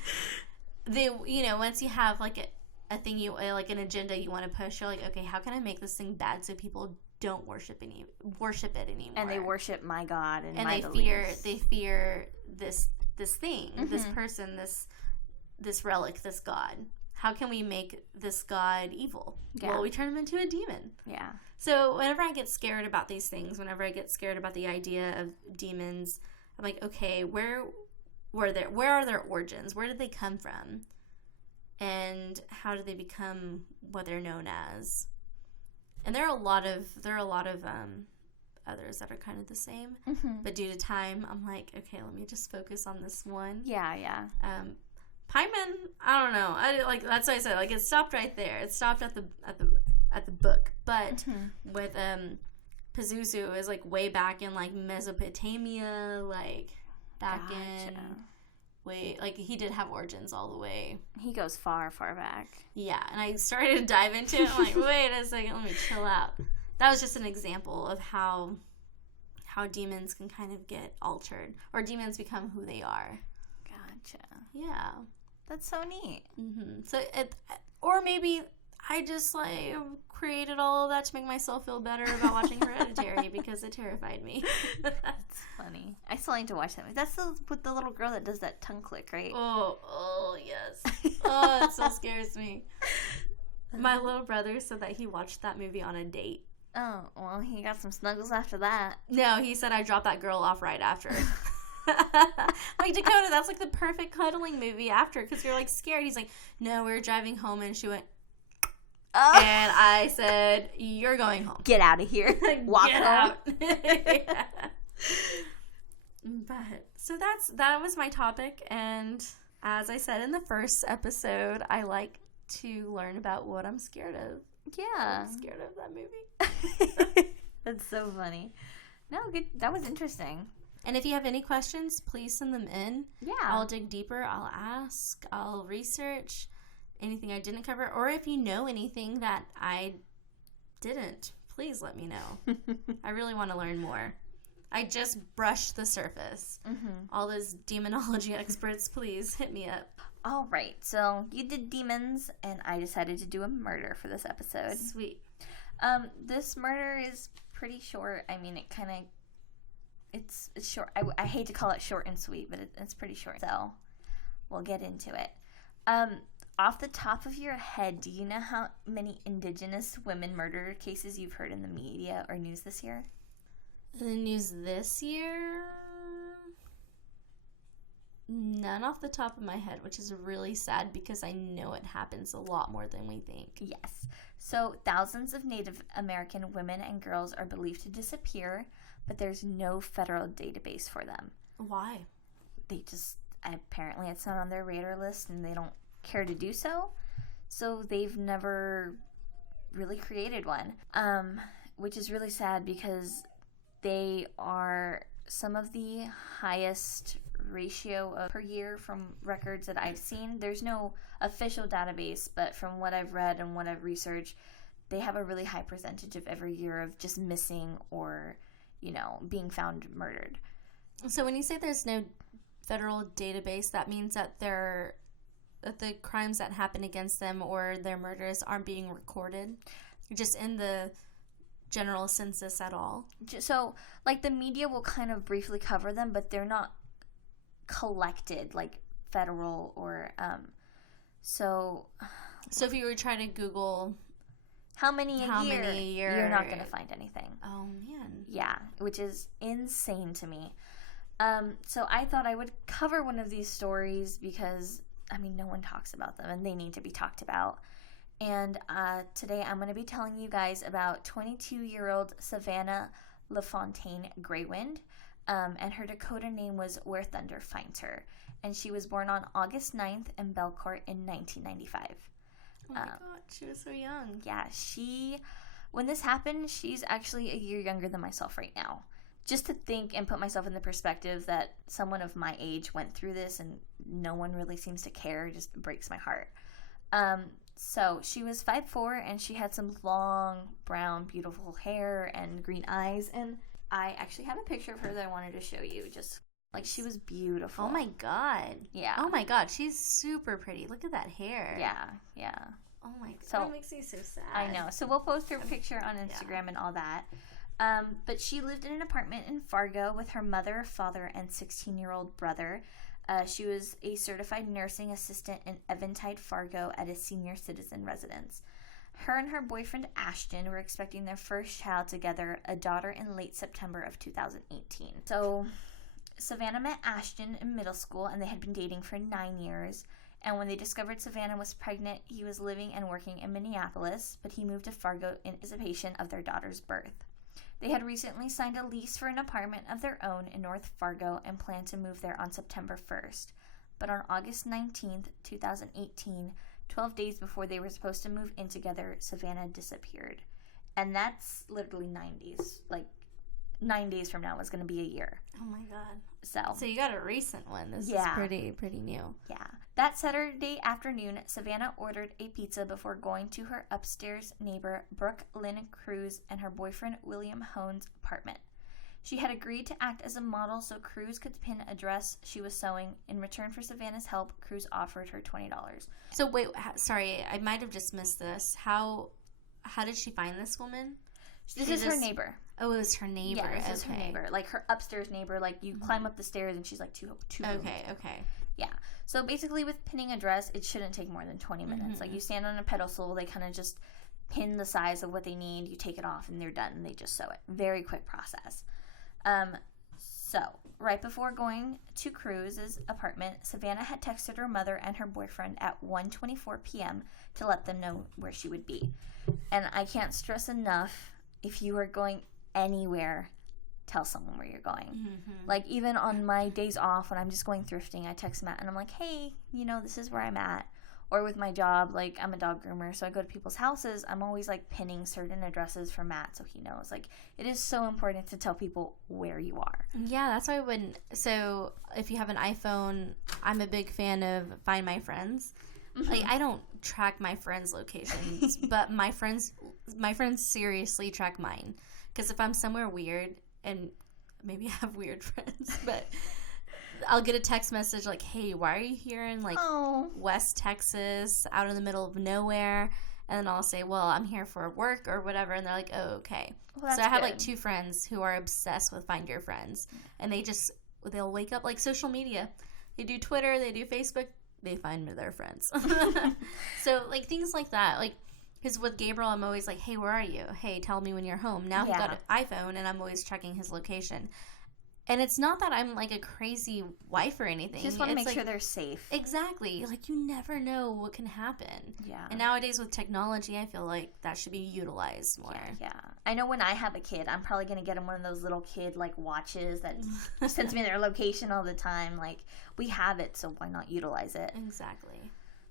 they, you know, once you have, like, a thing you, like, an agenda you want to push, you're like, okay, how can I make this thing bad so people don't worship it anymore? And they worship my God and my beliefs. They fear this thing, this person, this relic, this God. How can we make this God evil? Yeah. Well, we turn him into a demon. Yeah. So whenever I get scared about these things, whenever I get scared about the idea of demons, I'm like, okay, where are their origins? Where did they come from? And how did they become what they're known as? And there are a lot of others that are kind of the same. But due to time, I'm like, okay, let me just focus on this one. Yeah. Pieman, I don't know. That's what I said. Like, it stopped right there. It stopped at the book. But with Pazuzu is like way back in like Mesopotamia, like back in like he did have origins all the way. He goes far back. Yeah, and I started to dive into it. I'm like, wait a second, let me chill out. That was just an example of how demons can kind of get altered, or demons become who they are. Gotcha. Yeah, that's so neat. So or maybe I just like created all of that to make myself feel better about watching Hereditary because it terrified me. That's funny. I still need to watch that movie. That's with the little girl that does that tongue click, right? Oh yes. Oh, it still scares me. My little brother said that he watched that movie on a date. Oh, well, he got some snuggles after that. No, he said I dropped that girl off right after. Like, Dakota, that's like the perfect cuddling movie after, because you're like scared. He's like, no, we were driving home and she went, oh. And I said, you're going home. Get out of here. Walk Get home. Out. Yeah. But so that was my topic, and as I said in the first episode, I like to learn about what I'm scared of. Yeah. I'm scared of that movie. That's so funny. No, good. That was interesting. And if you have any questions, please send them in. Yeah. I'll dig deeper. I'll ask. I'll research anything I didn't cover. Or if you know anything that I didn't, please let me know. I really want to learn more. I just brushed the surface. All those demonology experts, please hit me up. All right. So you did demons, and I decided to do a murder for this episode. Sweet. This murder is pretty short. I mean, it's short. I hate to call it short and sweet, but it's pretty short. So we'll get into it. Off the top of your head, do you know how many Indigenous women murder cases you've heard in the media or news this year? The news this year? None off the top of my head, which is really sad because I know it happens a lot more than we think. Yes. So thousands of Native American women and girls are believed to disappear, but there's no federal database for them. Why? Apparently it's not on their radar list and they don't care to do so. So they've never really created one, which is really sad because they are some of the highest ratio per year from records that I've seen. There's no official database, but from what I've read and what I've researched, they have a really high percentage of every year of just missing or, being found murdered. So when you say there's no federal database, that means that that the crimes that happen against them or their murders aren't being recorded, just in the general census at all. So, like, the media will kind of briefly cover them, but they're not collected like federal or so if you were trying to Google how many a year, you're not going to find anything. Oh man. Yeah, which is insane to me. So I thought I would cover one of these stories because no one talks about them and they need to be talked about. And today I'm going to be telling you guys about 22-year-old Savannah LaFontaine Graywind. And her Dakota name was Where Thunder Finds Her. And she was born on August 9th in Belcourt in 1995. Oh my God, she was so young. Yeah, when this happened, she's actually a year younger than myself right now. just to think and put myself in the perspective that someone of my age went through this and no one really seems to care just breaks my heart. So she was 5'4", and she had some long, brown, beautiful hair and green eyes. And I actually have a picture of her that I wanted to show you. Just, like, she was beautiful. Oh, my God. Yeah. Oh, my God. She's super pretty. Look at that hair. Yeah. Oh, my God. So, that makes me so sad. I know. So we'll post her picture on Instagram and all that. But she lived in an apartment in Fargo with her mother, father, and 16-year-old brother. She was a certified nursing assistant in Eventide, Fargo at a senior citizen residence. Her and her boyfriend, Ashton, were expecting their first child together, a daughter, in late September of 2018. So Savannah met Ashton in middle school, and they had been dating for 9 years. And when they discovered Savannah was pregnant, he was living and working in Minneapolis, but he moved to Fargo in anticipation of their daughter's birth. They had recently signed a lease for an apartment of their own in North Fargo and planned to move there on September 1st. But on August 19th, 2018, 12 days before they were supposed to move in together, Savannah disappeared. And that's literally 9 days. Like, 9 days from now is going to be a year. Oh, my God. So you got a recent one. This is pretty new. Yeah. That Saturday afternoon, Savannah ordered a pizza before going to her upstairs neighbor, Brooke Lynn Cruz, and her boyfriend, William Hone's apartment. She had agreed to act as a model so Cruz could pin a dress she was sewing. In return for Savannah's help, Cruz offered her $20. So wait, sorry, I might have just missed this. How did she find this woman? This is her neighbor. Oh, it was her neighbor. Yeah, this is her neighbor. Like, her upstairs neighbor. Like, you climb up the stairs and she's like two Okay. Yeah. So basically with pinning a dress, it shouldn't take more than 20 minutes. Like, you stand on a pedestal, they kind of just pin the size of what they need, you take it off, and they're done, and they just sew it. Very quick process. So, right before going to Cruz's apartment, Savannah had texted her mother and her boyfriend at 1:24 p.m. to let them know where she would be. And I can't stress enough, if you are going anywhere, tell someone where you're going. Mm-hmm. Like, even on my days off when I'm just going thrifting, I text Matt and I'm like, hey, this is where I'm at. Or with my job, like, I'm a dog groomer, so I go to people's houses. I'm always, like, pinning certain addresses for Matt so he knows. Like, it is so important to tell people where you are. Yeah, that's why so if you have an iPhone, I'm a big fan of Find My Friends. Mm-hmm. Like, I don't track my friends' locations, but my friends seriously track mine. Because if I'm somewhere weird, and maybe I have weird friends, but I'll get a text message like, hey, why are you here in, like, West Texas, out in the middle of nowhere? And then I'll say, well, I'm here for work or whatever. And they're like, oh, okay. Well, so I have, like, 2 friends who are obsessed with Find Your Friends. And they'll wake up, like, social media. They do Twitter, they do Facebook, they find their friends. So, like, things like that. Like, because with Gabriel, I'm always like, hey, where are you? Hey, tell me when you're home. Now he's got an iPhone, and I'm always checking his location. And it's not that I'm, like, a crazy wife or anything. You just want to make sure they're safe. Exactly. Like, you never know what can happen. Yeah. And nowadays with technology, I feel like that should be utilized more. Yeah. I know when I have a kid, I'm probably going to get him one of those little kid, like, watches that sends me their location all the time. Like, we have it, so why not utilize it? Exactly.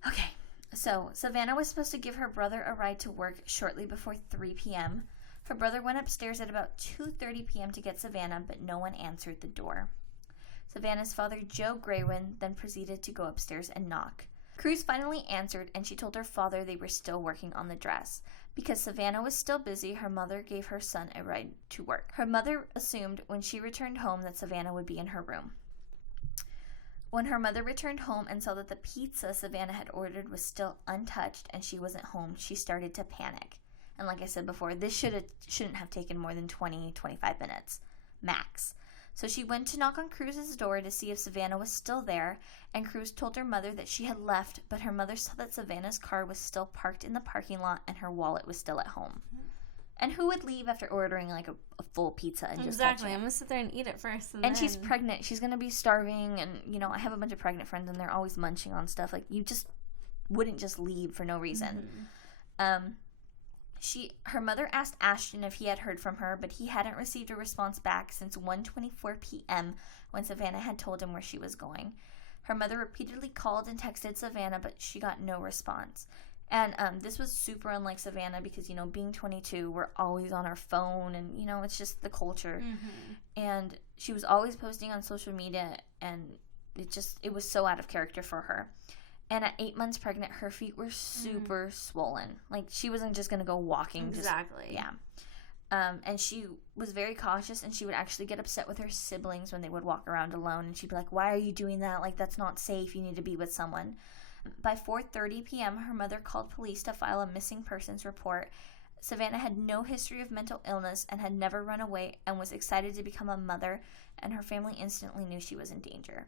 Okay. So, Savannah was supposed to give her brother a ride to work shortly before 3 p.m., Her brother went upstairs at about 2:30 p.m. to get Savannah, but no one answered the door. Savannah's father, Joe Graywin, then proceeded to go upstairs and knock. Cruz finally answered, and she told her father they were still working on the dress. Because Savannah was still busy, her mother gave her son a ride to work. Her mother assumed when she returned home that Savannah would be in her room. When her mother returned home and saw that the pizza Savannah had ordered was still untouched and she wasn't home, she started to panic. And like I said before, this shouldn't have taken more than 20-25 minutes, max. So she went to knock on Cruz's door to see if Savannah was still there, and Cruz told her mother that she had left, but her mother saw that Savannah's car was still parked in the parking lot and her wallet was still at home. And who would leave after ordering like a full pizza and just touch it? I'm going to sit there and eat it first. And she's pregnant. She's going to be starving, and, I have a bunch of pregnant friends, and they're always munching on stuff. Like, you just wouldn't just leave for no reason. Mm-hmm. Her mother asked Ashton if he had heard from her, but he hadn't received a response back since 1:24 p.m. when Savannah had told him where she was going. Her mother repeatedly called and texted Savannah, but she got no response. And this was super unlike Savannah because, you know, being 22, we're always on our phone and, you know, it's just the culture. And she was always posting on social media, and it was so out of character for her. And at 8 months pregnant, her feet were super swollen. Like, she wasn't just going to go walking. Exactly. And she was very cautious, and she would actually get upset with her siblings when they would walk around alone. And she'd be like, why are you doing that? Like, that's not safe. You need to be with someone. By 4:30 p.m., her mother called police to file a missing persons report. Savannah had no history of mental illness and had never run away and was excited to become a mother, and her family instantly knew she was in danger.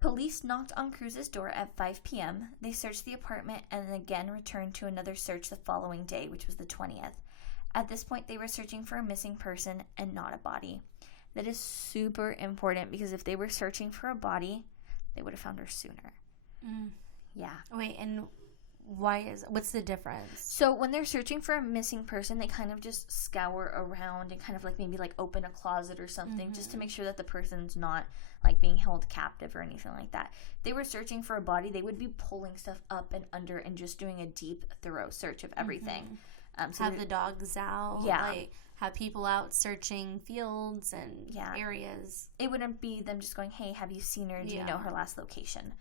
Police knocked on Cruz's door at 5 p.m. They searched the apartment and again returned to another search the following day, which was the 20th. At this point, they were searching for a missing person and not a body. That is super important because if they were searching for a body, they would have found her sooner. Yeah. Wait, and what's the difference? So when they're searching for a missing person, they kind of just scour around and kind of like maybe like open a closet or something just to make sure that the person's not like being held captive or anything like that. If they were searching for a body, they would be pulling stuff up and under and just doing a deep, thorough search of everything. So have the dogs out. Yeah. Like, have people out searching fields and areas. It wouldn't be them just going, hey, have you seen her? Do you know her last location?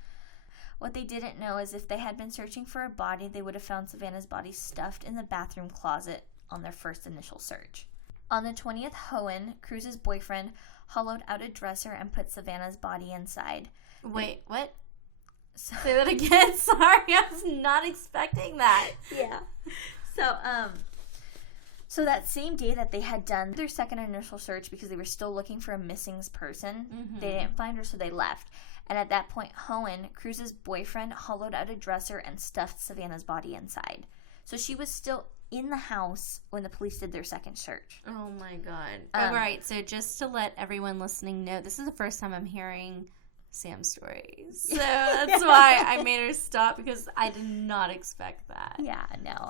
What they didn't know is if they had been searching for a body, they would have found Savannah's body stuffed in the bathroom closet on their first initial search. On the 20th, Hohen, Cruz's boyfriend, hollowed out a dresser and put Savannah's body inside. Wait, what? Say that again. Sorry, I was not expecting that. Yeah. So that same day that they had done their second initial search because they were still looking for a missing person, they didn't find her, so they left. And at that point, Hohen, Cruz's boyfriend, hollowed out a dresser and stuffed Savannah's body inside. So she was still in the house when the police did their second search. Oh, my God. All right, so just to let everyone listening know, this is the first time I'm hearing Sam's stories. So that's why I made her stop, because I did not expect that. Yeah, no.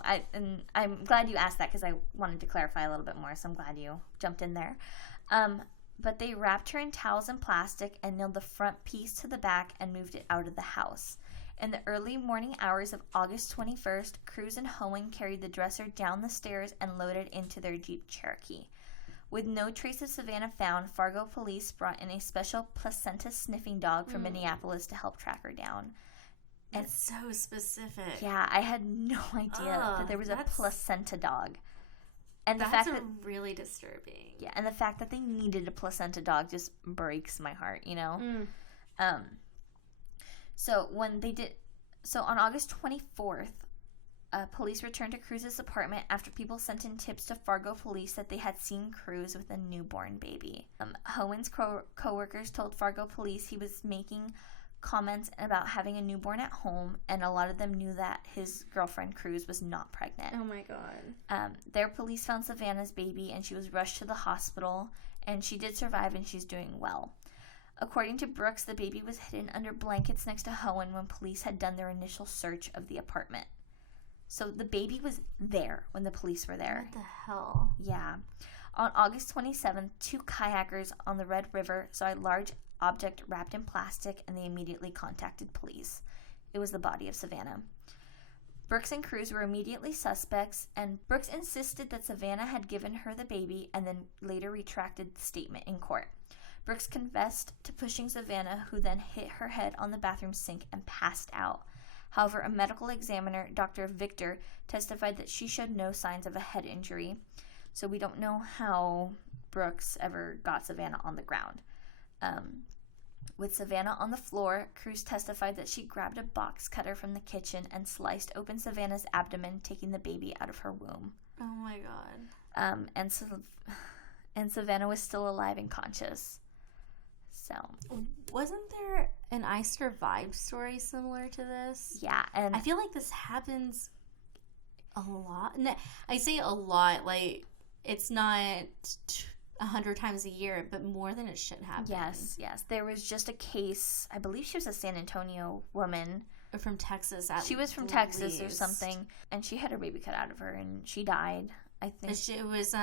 I'm glad you asked that because I wanted to clarify a little bit more, so I'm glad you jumped in there. But they wrapped her in towels and plastic and nailed the front piece to the back and moved it out of the house. In the early morning hours of August 21st, Cruz and Hohen carried the dresser down the stairs and loaded into their Jeep Cherokee. With no trace of Savannah found, Fargo police brought in a special placenta sniffing dog from Minneapolis to help track her down. And it's so specific. Yeah, I had no idea that there was a placenta dog. And the that's fact that really disturbing. Yeah, and the fact that they needed a placenta dog just breaks my heart, you know? So on August 24th, police returned to Cruz's apartment after people sent in tips to Fargo police that they had seen Cruz with a newborn baby. Hohen's co-workers told Fargo police he was making comments about having a newborn at home, and a lot of them knew that his girlfriend Cruz was not pregnant. Oh my God. Their police found Savannah's baby, and she was rushed to the hospital, and she did survive, and she's doing well. According to Brooks, the baby was hidden under blankets next to Hohen when police had done their initial search of the apartment. So the baby was there when the police were there. What the hell? Yeah. On August 27th, 2 kayakers on the Red River saw a large object wrapped in plastic, and they immediately contacted police. It was the body of Savannah. Brooks and Cruz were immediately suspects, and Brooks insisted that Savannah had given her the baby and then later retracted the statement in court. Brooks confessed to pushing Savannah, who then hit her head on the bathroom sink and passed out. However, a medical examiner, Dr. Victor, testified that she showed no signs of a head injury, so we don't know how Brooks ever got Savannah on the ground. With Savannah on the floor, Cruz testified that she grabbed a box cutter from the kitchen and sliced open Savannah's abdomen, taking the baby out of her womb. Oh my God. And Savannah was still alive and conscious. So, wasn't there an I Survived story similar to this? Yeah, and I feel like this happens a lot. I say a lot, like it's not 100 times a year, but more than it should happen. Yes. There was just a case, I believe she was a San Antonio woman. Or from Texas. She was from Texas or something, and she had her baby cut out of her, and she died, I think. It was,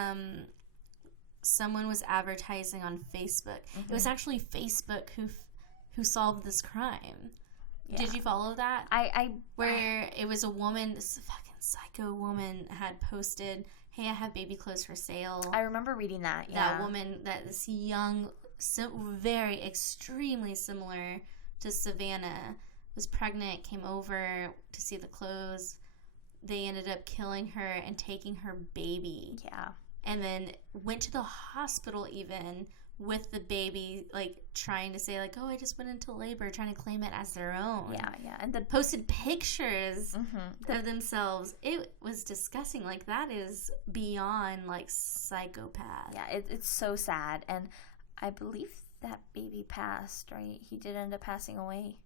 someone was advertising on Facebook. It was actually Facebook who solved this crime. Yeah. Did you follow that? Where it was a woman, this fucking psycho woman had posted, hey, I have baby clothes for sale. I remember reading that, yeah. That woman, this young, very extremely similar to Savannah, was pregnant, came over to see the clothes. They ended up killing her and taking her baby. Yeah. And then went to the hospital even with the baby, like, trying to say, like, oh, I just went into labor, trying to claim it as their own. Yeah, yeah. And the posted pictures of themselves. It was disgusting. Like, that is beyond, like, psychopath. Yeah, it's so sad. And I believe that baby passed, right? He did end up passing away.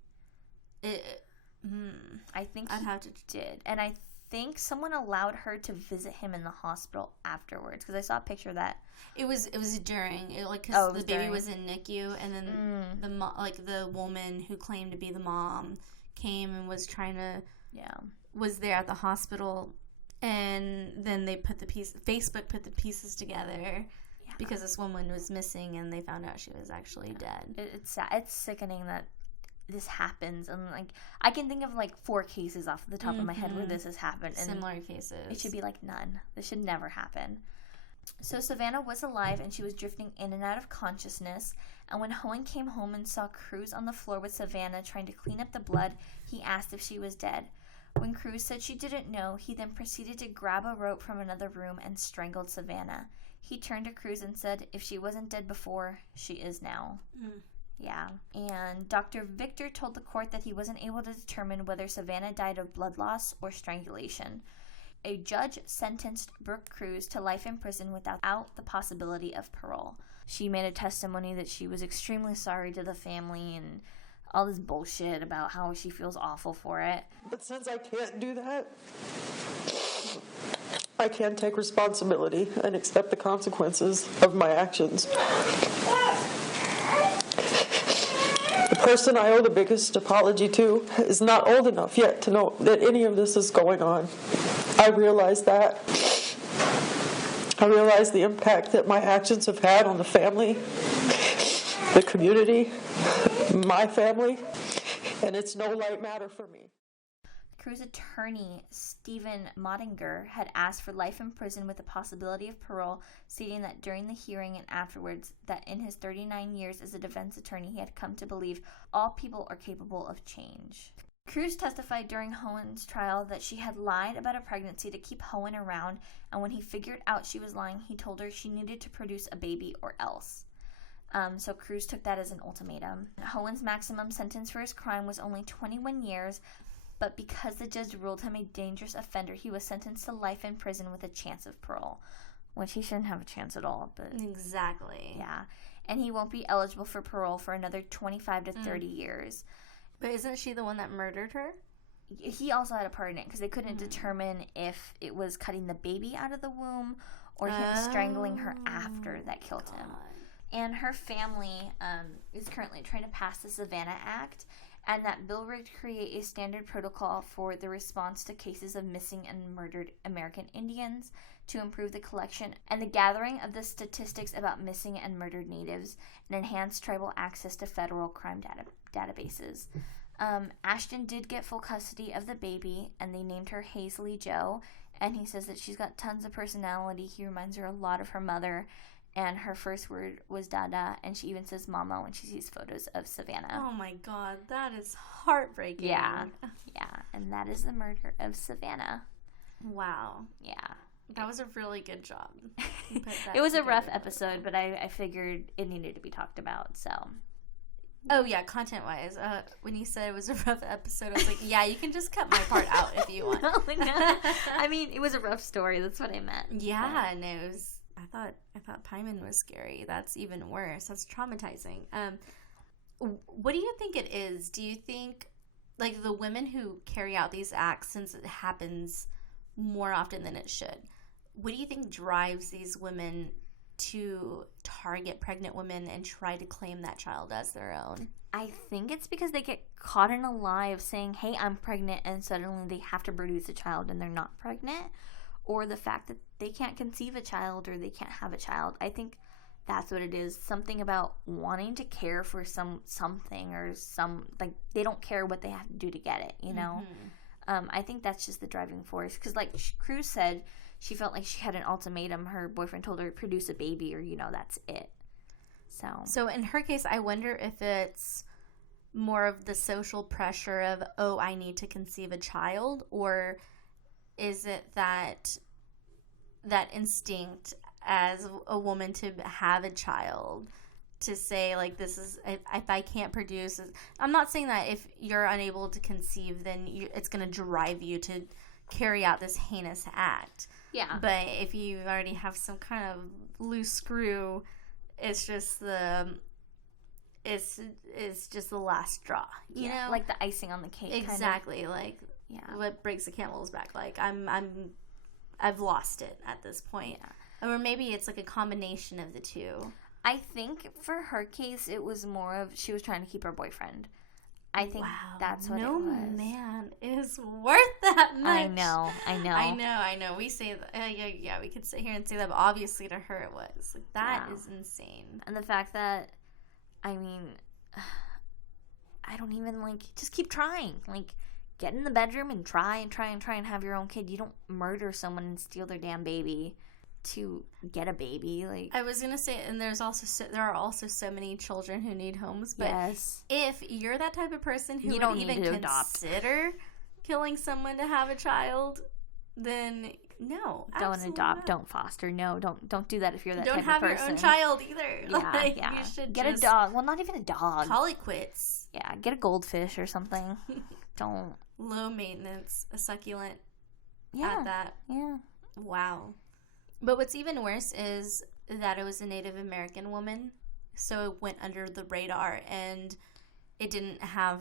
I think I'd have to did. And I think someone allowed her to visit him in the hospital afterwards, because I saw a picture of that. It was during, because the baby during. was in NICU, and then the woman who claimed to be the mom came and was trying to, was there at the hospital, and then they Facebook put the pieces together because this woman was missing, and they found out she was actually dead. It's sad. It's sickening that this happens, and like I can think of like 4 cases off the top of my head where this has happened. And similar cases. It should be like none. This should never happen. So Savannah was alive, and she was drifting in and out of consciousness. And when Hohen came home and saw Cruz on the floor with Savannah trying to clean up the blood, he asked if she was dead. When Cruz said she didn't know, he then proceeded to grab a rope from another room and strangled Savannah. He turned to Cruz and said, if she wasn't dead before, she is now. Yeah. And Dr. Victor told the court that he wasn't able to determine whether Savannah died of blood loss or strangulation. A judge sentenced Brooke Cruz to life in prison without the possibility of parole. She made a testimony that she was extremely sorry to the family and all this bullshit about how she feels awful for it. But since I can't do that, I can't take responsibility and accept the consequences of my actions. The person I owe the biggest apology to is not old enough yet to know that any of this is going on. I realize that. I realize the impact that my actions have had on the family, the community, my family, and it's no light matter for me. Cruz attorney Stephen Mottinger had asked for life in prison with the possibility of parole, stating that during the hearing and afterwards that in his 39 years as a defense attorney he had come to believe all people are capable of change. Cruz testified during Hohen's trial that she had lied about a pregnancy to keep Hohen around, and when he figured out she was lying, he told her she needed to produce a baby or else. So Cruz took that as an ultimatum. Hohen's maximum sentence for his crime was only 21 years, but because the judge ruled him a dangerous offender, he was sentenced to life in prison with a chance of parole, which he shouldn't have a chance at all. But exactly. Yeah. And he won't be eligible for parole for another 25 to 30 years. But isn't she the one that murdered her? He also had a part in it because they couldn't determine if it was cutting the baby out of the womb or him strangling her after that killed him. And her family is currently trying to pass the Savannah Act, and that bill would create a standard protocol for the response to cases of missing and murdered American Indians to improve the collection and the gathering of the statistics about missing and murdered natives and enhance tribal access to federal crime databases. Ashton did get full custody of the baby, and they named her Hazley Jo, and he says that she's got tons of personality. He reminds her a lot of her mother, and her first word was Dada, and she even says Mama when she sees photos of Savannah. Oh my God, that is heartbreaking. Yeah, and that is the murder of Savannah. Wow. Yeah. That was a really good job. It was a rough episode, but I figured it needed to be talked about, so. Oh, yeah, content-wise. When you said it was a rough episode, I was like, yeah, you can just cut my part out if you want. No. I mean, it was a rough story. That's what I meant. Yeah, no, it was... I thought Pyman was scary. That's even worse. That's traumatizing. What do you think it is? Do you think, like, the women who carry out these acts, since it happens more often than it should, what do you think drives these women to target pregnant women and try to claim that child as their own? I think it's because they get caught in a lie of saying, hey, I'm pregnant, and suddenly they have to produce a child and they're not pregnant. Or the fact that they can't conceive a child or they can't have a child. I think that's what it is. Something about wanting to care for something or like they don't care what they have to do to get it, you know? I think that's just the driving force. Because, like Cruz said, she felt like she had an ultimatum. Her boyfriend told her to produce a baby or, that's it. So in her case, I wonder if it's more of the social pressure of, oh, I need to conceive a child, or is it that instinct as a woman to have a child, to say, like, this is, if I can't produce, I'm not saying that if you're unable to conceive, then it's going to drive you to carry out this heinous act. Yeah. But if you already have some kind of loose screw, it's just it's just the last straw, you know? Like the icing on the cake. Exactly. Kind of. Like, what breaks the camel's back? Like, I've lost it at this point. Yeah. Or maybe it's like a combination of the two. I think for her case, it was more of she was trying to keep her boyfriend. I think that's what it was. No man is worth that much. I know. We say that. Yeah, we could sit here and say that, but obviously to her it was. Like, that is insane. And the fact that, I mean, I don't even, like, just keep trying. Like, get in the bedroom and try and have your own kid. You don't murder someone and steal their damn baby to get a baby. Like, I was gonna say, and there are also so many children who need homes, but if you're that type of person who would even consider killing someone to have a child, then no, don't adopt, don't foster, no, don't do that if you're that type of person. Don't have your own child either. You should get a dog. Well, not even a dog. Call it quits. Yeah, get a goldfish or something. Don't. Low maintenance, a succulent. Yeah. At that. Yeah. Wow. But what's even worse is that it was a Native American woman, so it went under the radar, and it didn't have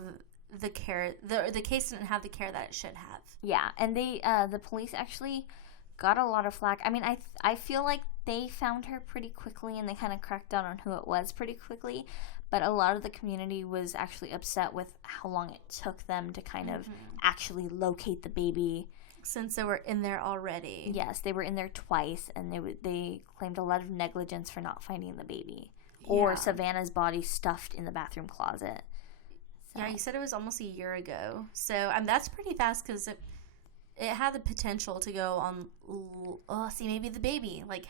the care. The case didn't have the care that it should have. Yeah, and the police actually got a lot of flack. I mean, I feel like they found her pretty quickly, and they kind of cracked down on who it was pretty quickly. But a lot of the community was actually upset with how long it took them to kind of actually locate the baby. Since they were in there already. Yes, they were in there twice, and they claimed a lot of negligence for not finding the baby. Or Savannah's body stuffed in the bathroom closet. So. Yeah, you said it was almost a year ago. So that's pretty fast, because it had the potential to go on, maybe the baby. Like,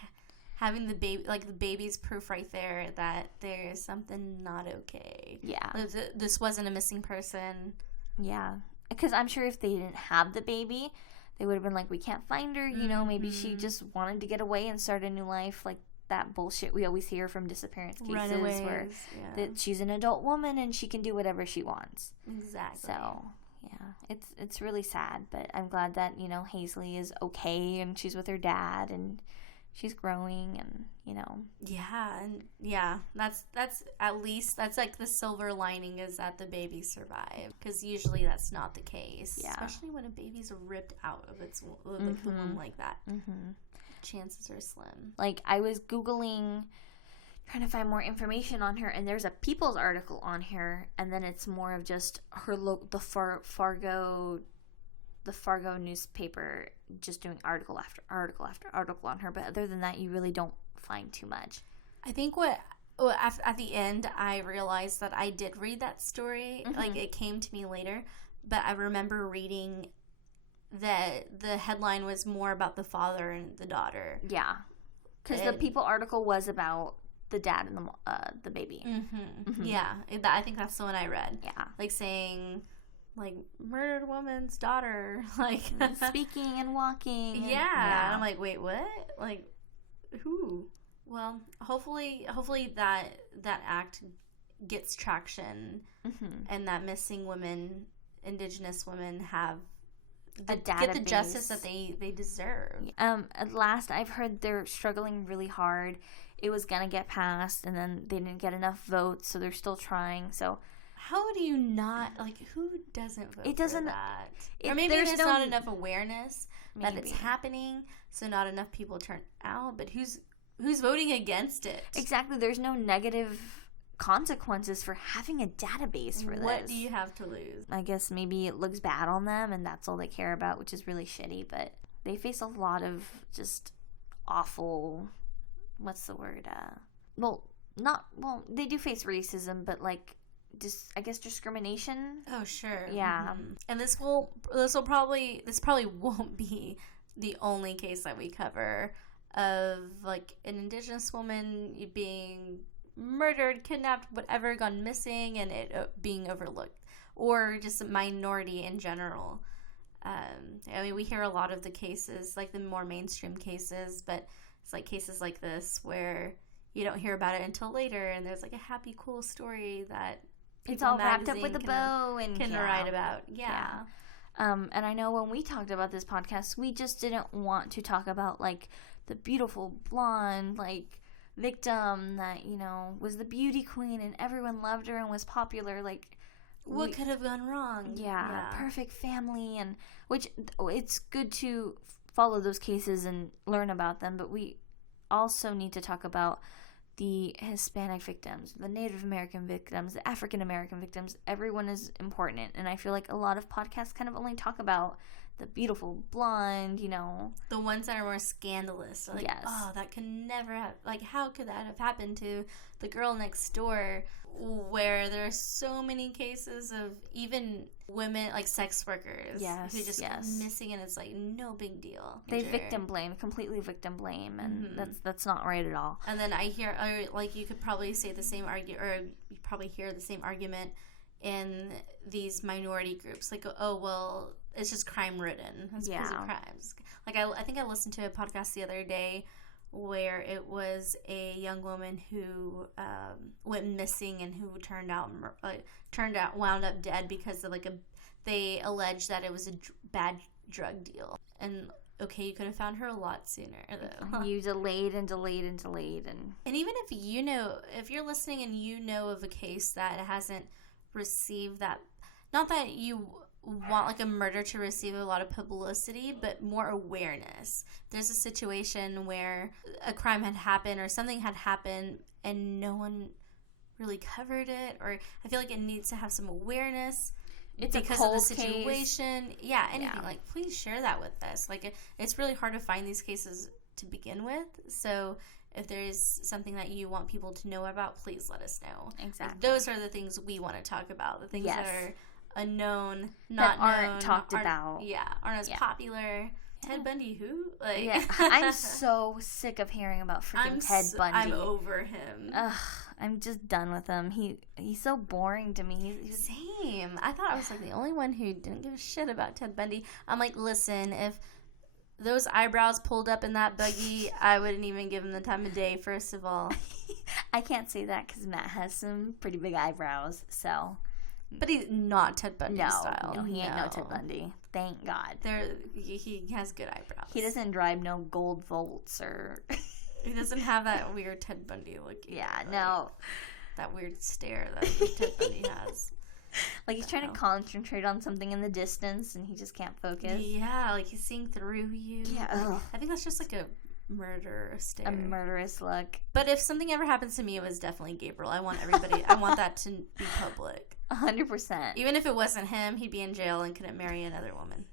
having the baby, like, the baby's proof right there that there's something not okay. Yeah. This wasn't a missing person. Yeah. Because I'm sure if they didn't have the baby, they would have been like, we can't find her, maybe she just wanted to get away and start a new life, like that bullshit we always hear from disappearance cases. Runaways, where that she's an adult woman and she can do whatever she wants. Exactly. So, yeah, it's really sad, but I'm glad that, Hazley is okay and she's with her dad and she's growing and, Yeah, that's at least, that's like the silver lining, is that the baby survived. Because usually that's not the case. Yeah. Especially when a baby's ripped out of its the womb like that. Mm-hmm. Chances are slim. Like, I was Googling, trying to find more information on her, and there's a People's article on her, and then it's more of just her the Fargo newspaper just doing article after article after article on her. But other than that, you really don't find too much. I think at the end, I realized that I did read that story. Mm-hmm. Like, it came to me later, but I remember reading that the headline was more about the father and the daughter. Yeah, because the People article was about the dad and the baby. Mm-hmm. Mm-hmm. Yeah, I think that's the one I read. Yeah, like saying, like, murdered woman's daughter, like speaking and walking. Yeah. And I'm like, wait, what? Like, who? Well, hopefully that act gets traction, and that missing women, Indigenous women, have get the justice that they deserve. At last, I've heard they're struggling really hard. It was gonna get passed, and then they didn't get enough votes, so they're still trying. So. How do you not, like, who doesn't vote for that? Or maybe there's not enough awareness that it's happening, so not enough people turn out, but who's voting against it? Exactly. There's no negative consequences for having a database for this. What do you have to lose? I guess maybe it looks bad on them, and that's all they care about, which is really shitty, but they face a lot of just awful, what's the word? They do face racism, but, like, I guess discrimination. Oh, sure. Yeah. Mm-hmm. And this probably won't be the only case that we cover of, like, an Indigenous woman being murdered, kidnapped, whatever, gone missing, and it being overlooked, or just a minority in general. I mean, we hear a lot of the cases, like the more mainstream cases, but it's like cases like this where you don't hear about it until later, and there's like a happy, cool story that it's all wrapped up with a bow and can write about. Yeah. And I know when we talked about this podcast, we just didn't want to talk about, like, the beautiful blonde, like, victim that, you know, was the beauty queen and everyone loved her and was popular. Like, what could have gone wrong? Yeah, perfect family, and which it's good to follow those cases and learn about them, but we also need to talk about the Hispanic victims, the Native American victims, the African American victims. Everyone is important, and I feel like a lot of podcasts kind of only talk about the beautiful blonde, you know. The ones that are more scandalous. Like, yes. Oh, that could never have, like, how could that have happened to the girl next door? Where there are so many cases of even women, like sex workers, who just go missing, and it's like no big deal. They victim blame, completely victim blame, and that's not right at all. And then I hear, like, you could probably say the same you probably hear the same argument in these minority groups, like, oh well, it's just crime ridden. It's because of crimes. Like I think I listened to a podcast the other day where it was a young woman who went missing and who wound up dead because of, like, they alleged that it was a bad drug deal. And okay, you could have found her a lot sooner, though. You delayed and even if you're listening and you know of a case that hasn't received that, not that you want, like, a murder to receive a lot of publicity, but more awareness. There's a situation where a crime had happened or something had happened and no one really covered it, or I feel like it needs to have some awareness. It's because a cold of the situation. Case. Yeah, anything. Like, please share that with us. Like, it's really hard to find these cases to begin with. So if there is something that you want people to know about, please let us know. Exactly. Like, those are the things we want to talk about. The things that are unknown, that aren't talked about. Yeah, aren't as popular. Ted Bundy, who? Like, yeah, I'm so sick of hearing about freaking Ted Bundy. I'm over him. Ugh, I'm just done with him. He's so boring to me. Same. I thought I was, like, the only one who didn't give a shit about Ted Bundy. I'm like, listen, if those eyebrows pulled up in that buggy, I wouldn't even give him the time of day, first of all. I can't say that because Matt has some pretty big eyebrows, so... But he's not Ted Bundy style. No, he ain't no Ted Bundy. Thank God. He has good eyebrows. He doesn't drive no gold Volts or... He doesn't have that weird Ted Bundy look. Yeah, no. That weird stare that Ted Bundy has. Like, he's trying to concentrate on something in the distance and he just can't focus. Yeah, like he's seeing through you. Yeah. Ugh. I think that's just like a murderous stare. A murderous look. But if something ever happens to me, it was definitely Gabriel. I want that to be public. 100%. Even if it wasn't him, he'd be in jail and couldn't marry another woman.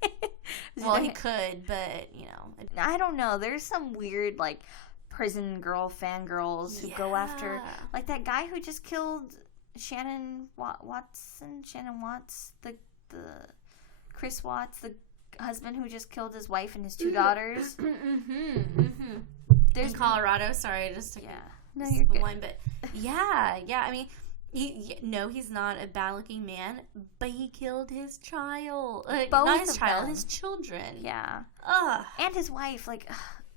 Well, he could, but, you know. I don't know. There's some weird, like, prison girl fangirls who go after, like, that guy who just killed Shannon Watts, the Chris Watts, the husband who just killed his wife and his 2 daughters. There's in Colorado. Sorry, I just took no, you're good. One, but yeah. I mean, he's not a bad-looking man, but he killed his child. Not his child, his children. Yeah. Ugh. And his wife, like,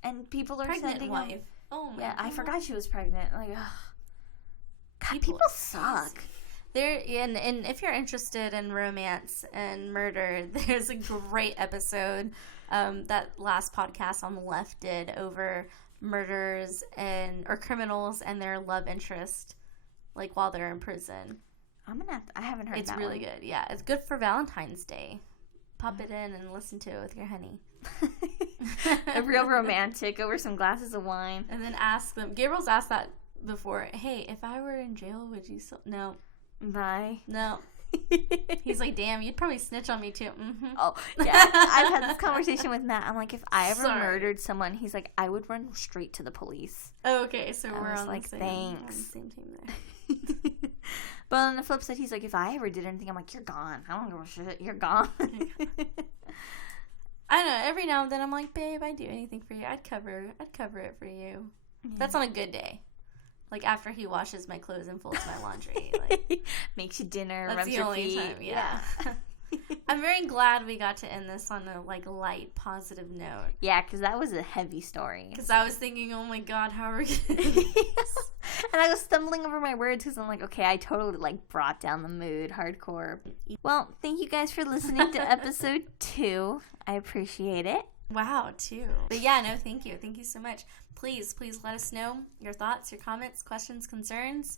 and people are pregnant sending wife. him. Oh my God. I forgot she was pregnant. Like, God, people suck. And if you're interested in romance and murder, there's a great episode that last podcast on the left did over murders or criminals and their love interest, like, while they're in prison. I haven't heard that. It's really good. Yeah, it's good for Valentine's Day. Pop it in and listen to it with your honey. A real romantic over some glasses of wine. And then ask them. Gabriel's asked that before. Hey, if I were in jail, would you still... No. Bye. No. He's like, damn, you'd probably snitch on me too. Mm-hmm. Oh, yeah. I've had this conversation with Matt. I'm like, if I ever murdered someone, he's like, I would run straight to the police. Oh, okay, so we're on like, the same, thanks. on the same team there. But on the flip side, he's like, if I ever did anything, I'm like, you're gone. I don't give a shit. You're gone. I don't know. Every now and then, I'm like, babe, I'd do anything for you. I'd cover it for you. Yeah. That's on a good day. Like, after he washes my clothes and folds my laundry. Like, makes you dinner, that's rubs the your only feet. time, yeah. I'm very glad we got to end this on a, like, light, positive note. Yeah, because that was a heavy story. Because I was thinking, oh my god, how are we going to do this? And I was stumbling over my words because I'm like, okay, I totally, like, brought down the mood hardcore. Well, thank you guys for listening to episode 2. I appreciate it. Wow, 2. But yeah, no, thank you. Thank you so much. Please let us know your thoughts, your comments, questions, concerns.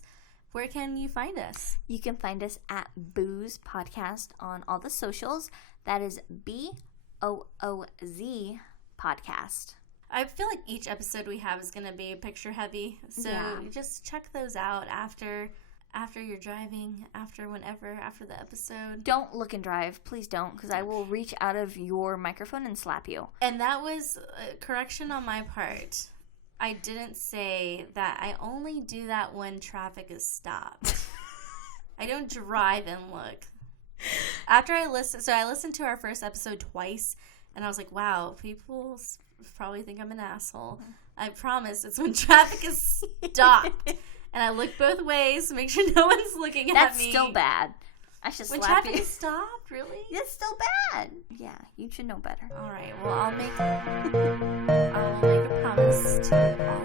Where can you find us? You can find us at Booz Podcast on all the socials. That is BOOZ Podcast. I feel like each episode we have is going to be picture heavy. So just check those out after you're driving, after the episode. Don't look and drive. Please don't, because I will reach out of your microphone and slap you. And that was a correction on my part. I didn't say that. I only do that when traffic is stopped. I don't drive and look. After I listened to our first episode twice, and I was like, wow, people probably think I'm an asshole. I promise it's when traffic is stopped. And I look both ways to make sure no one's looking at me. That's still bad. I should slap you. When traffic is stopped? Really? It's still bad. Yeah, you should know better. All right. Well, I'll make a promise to all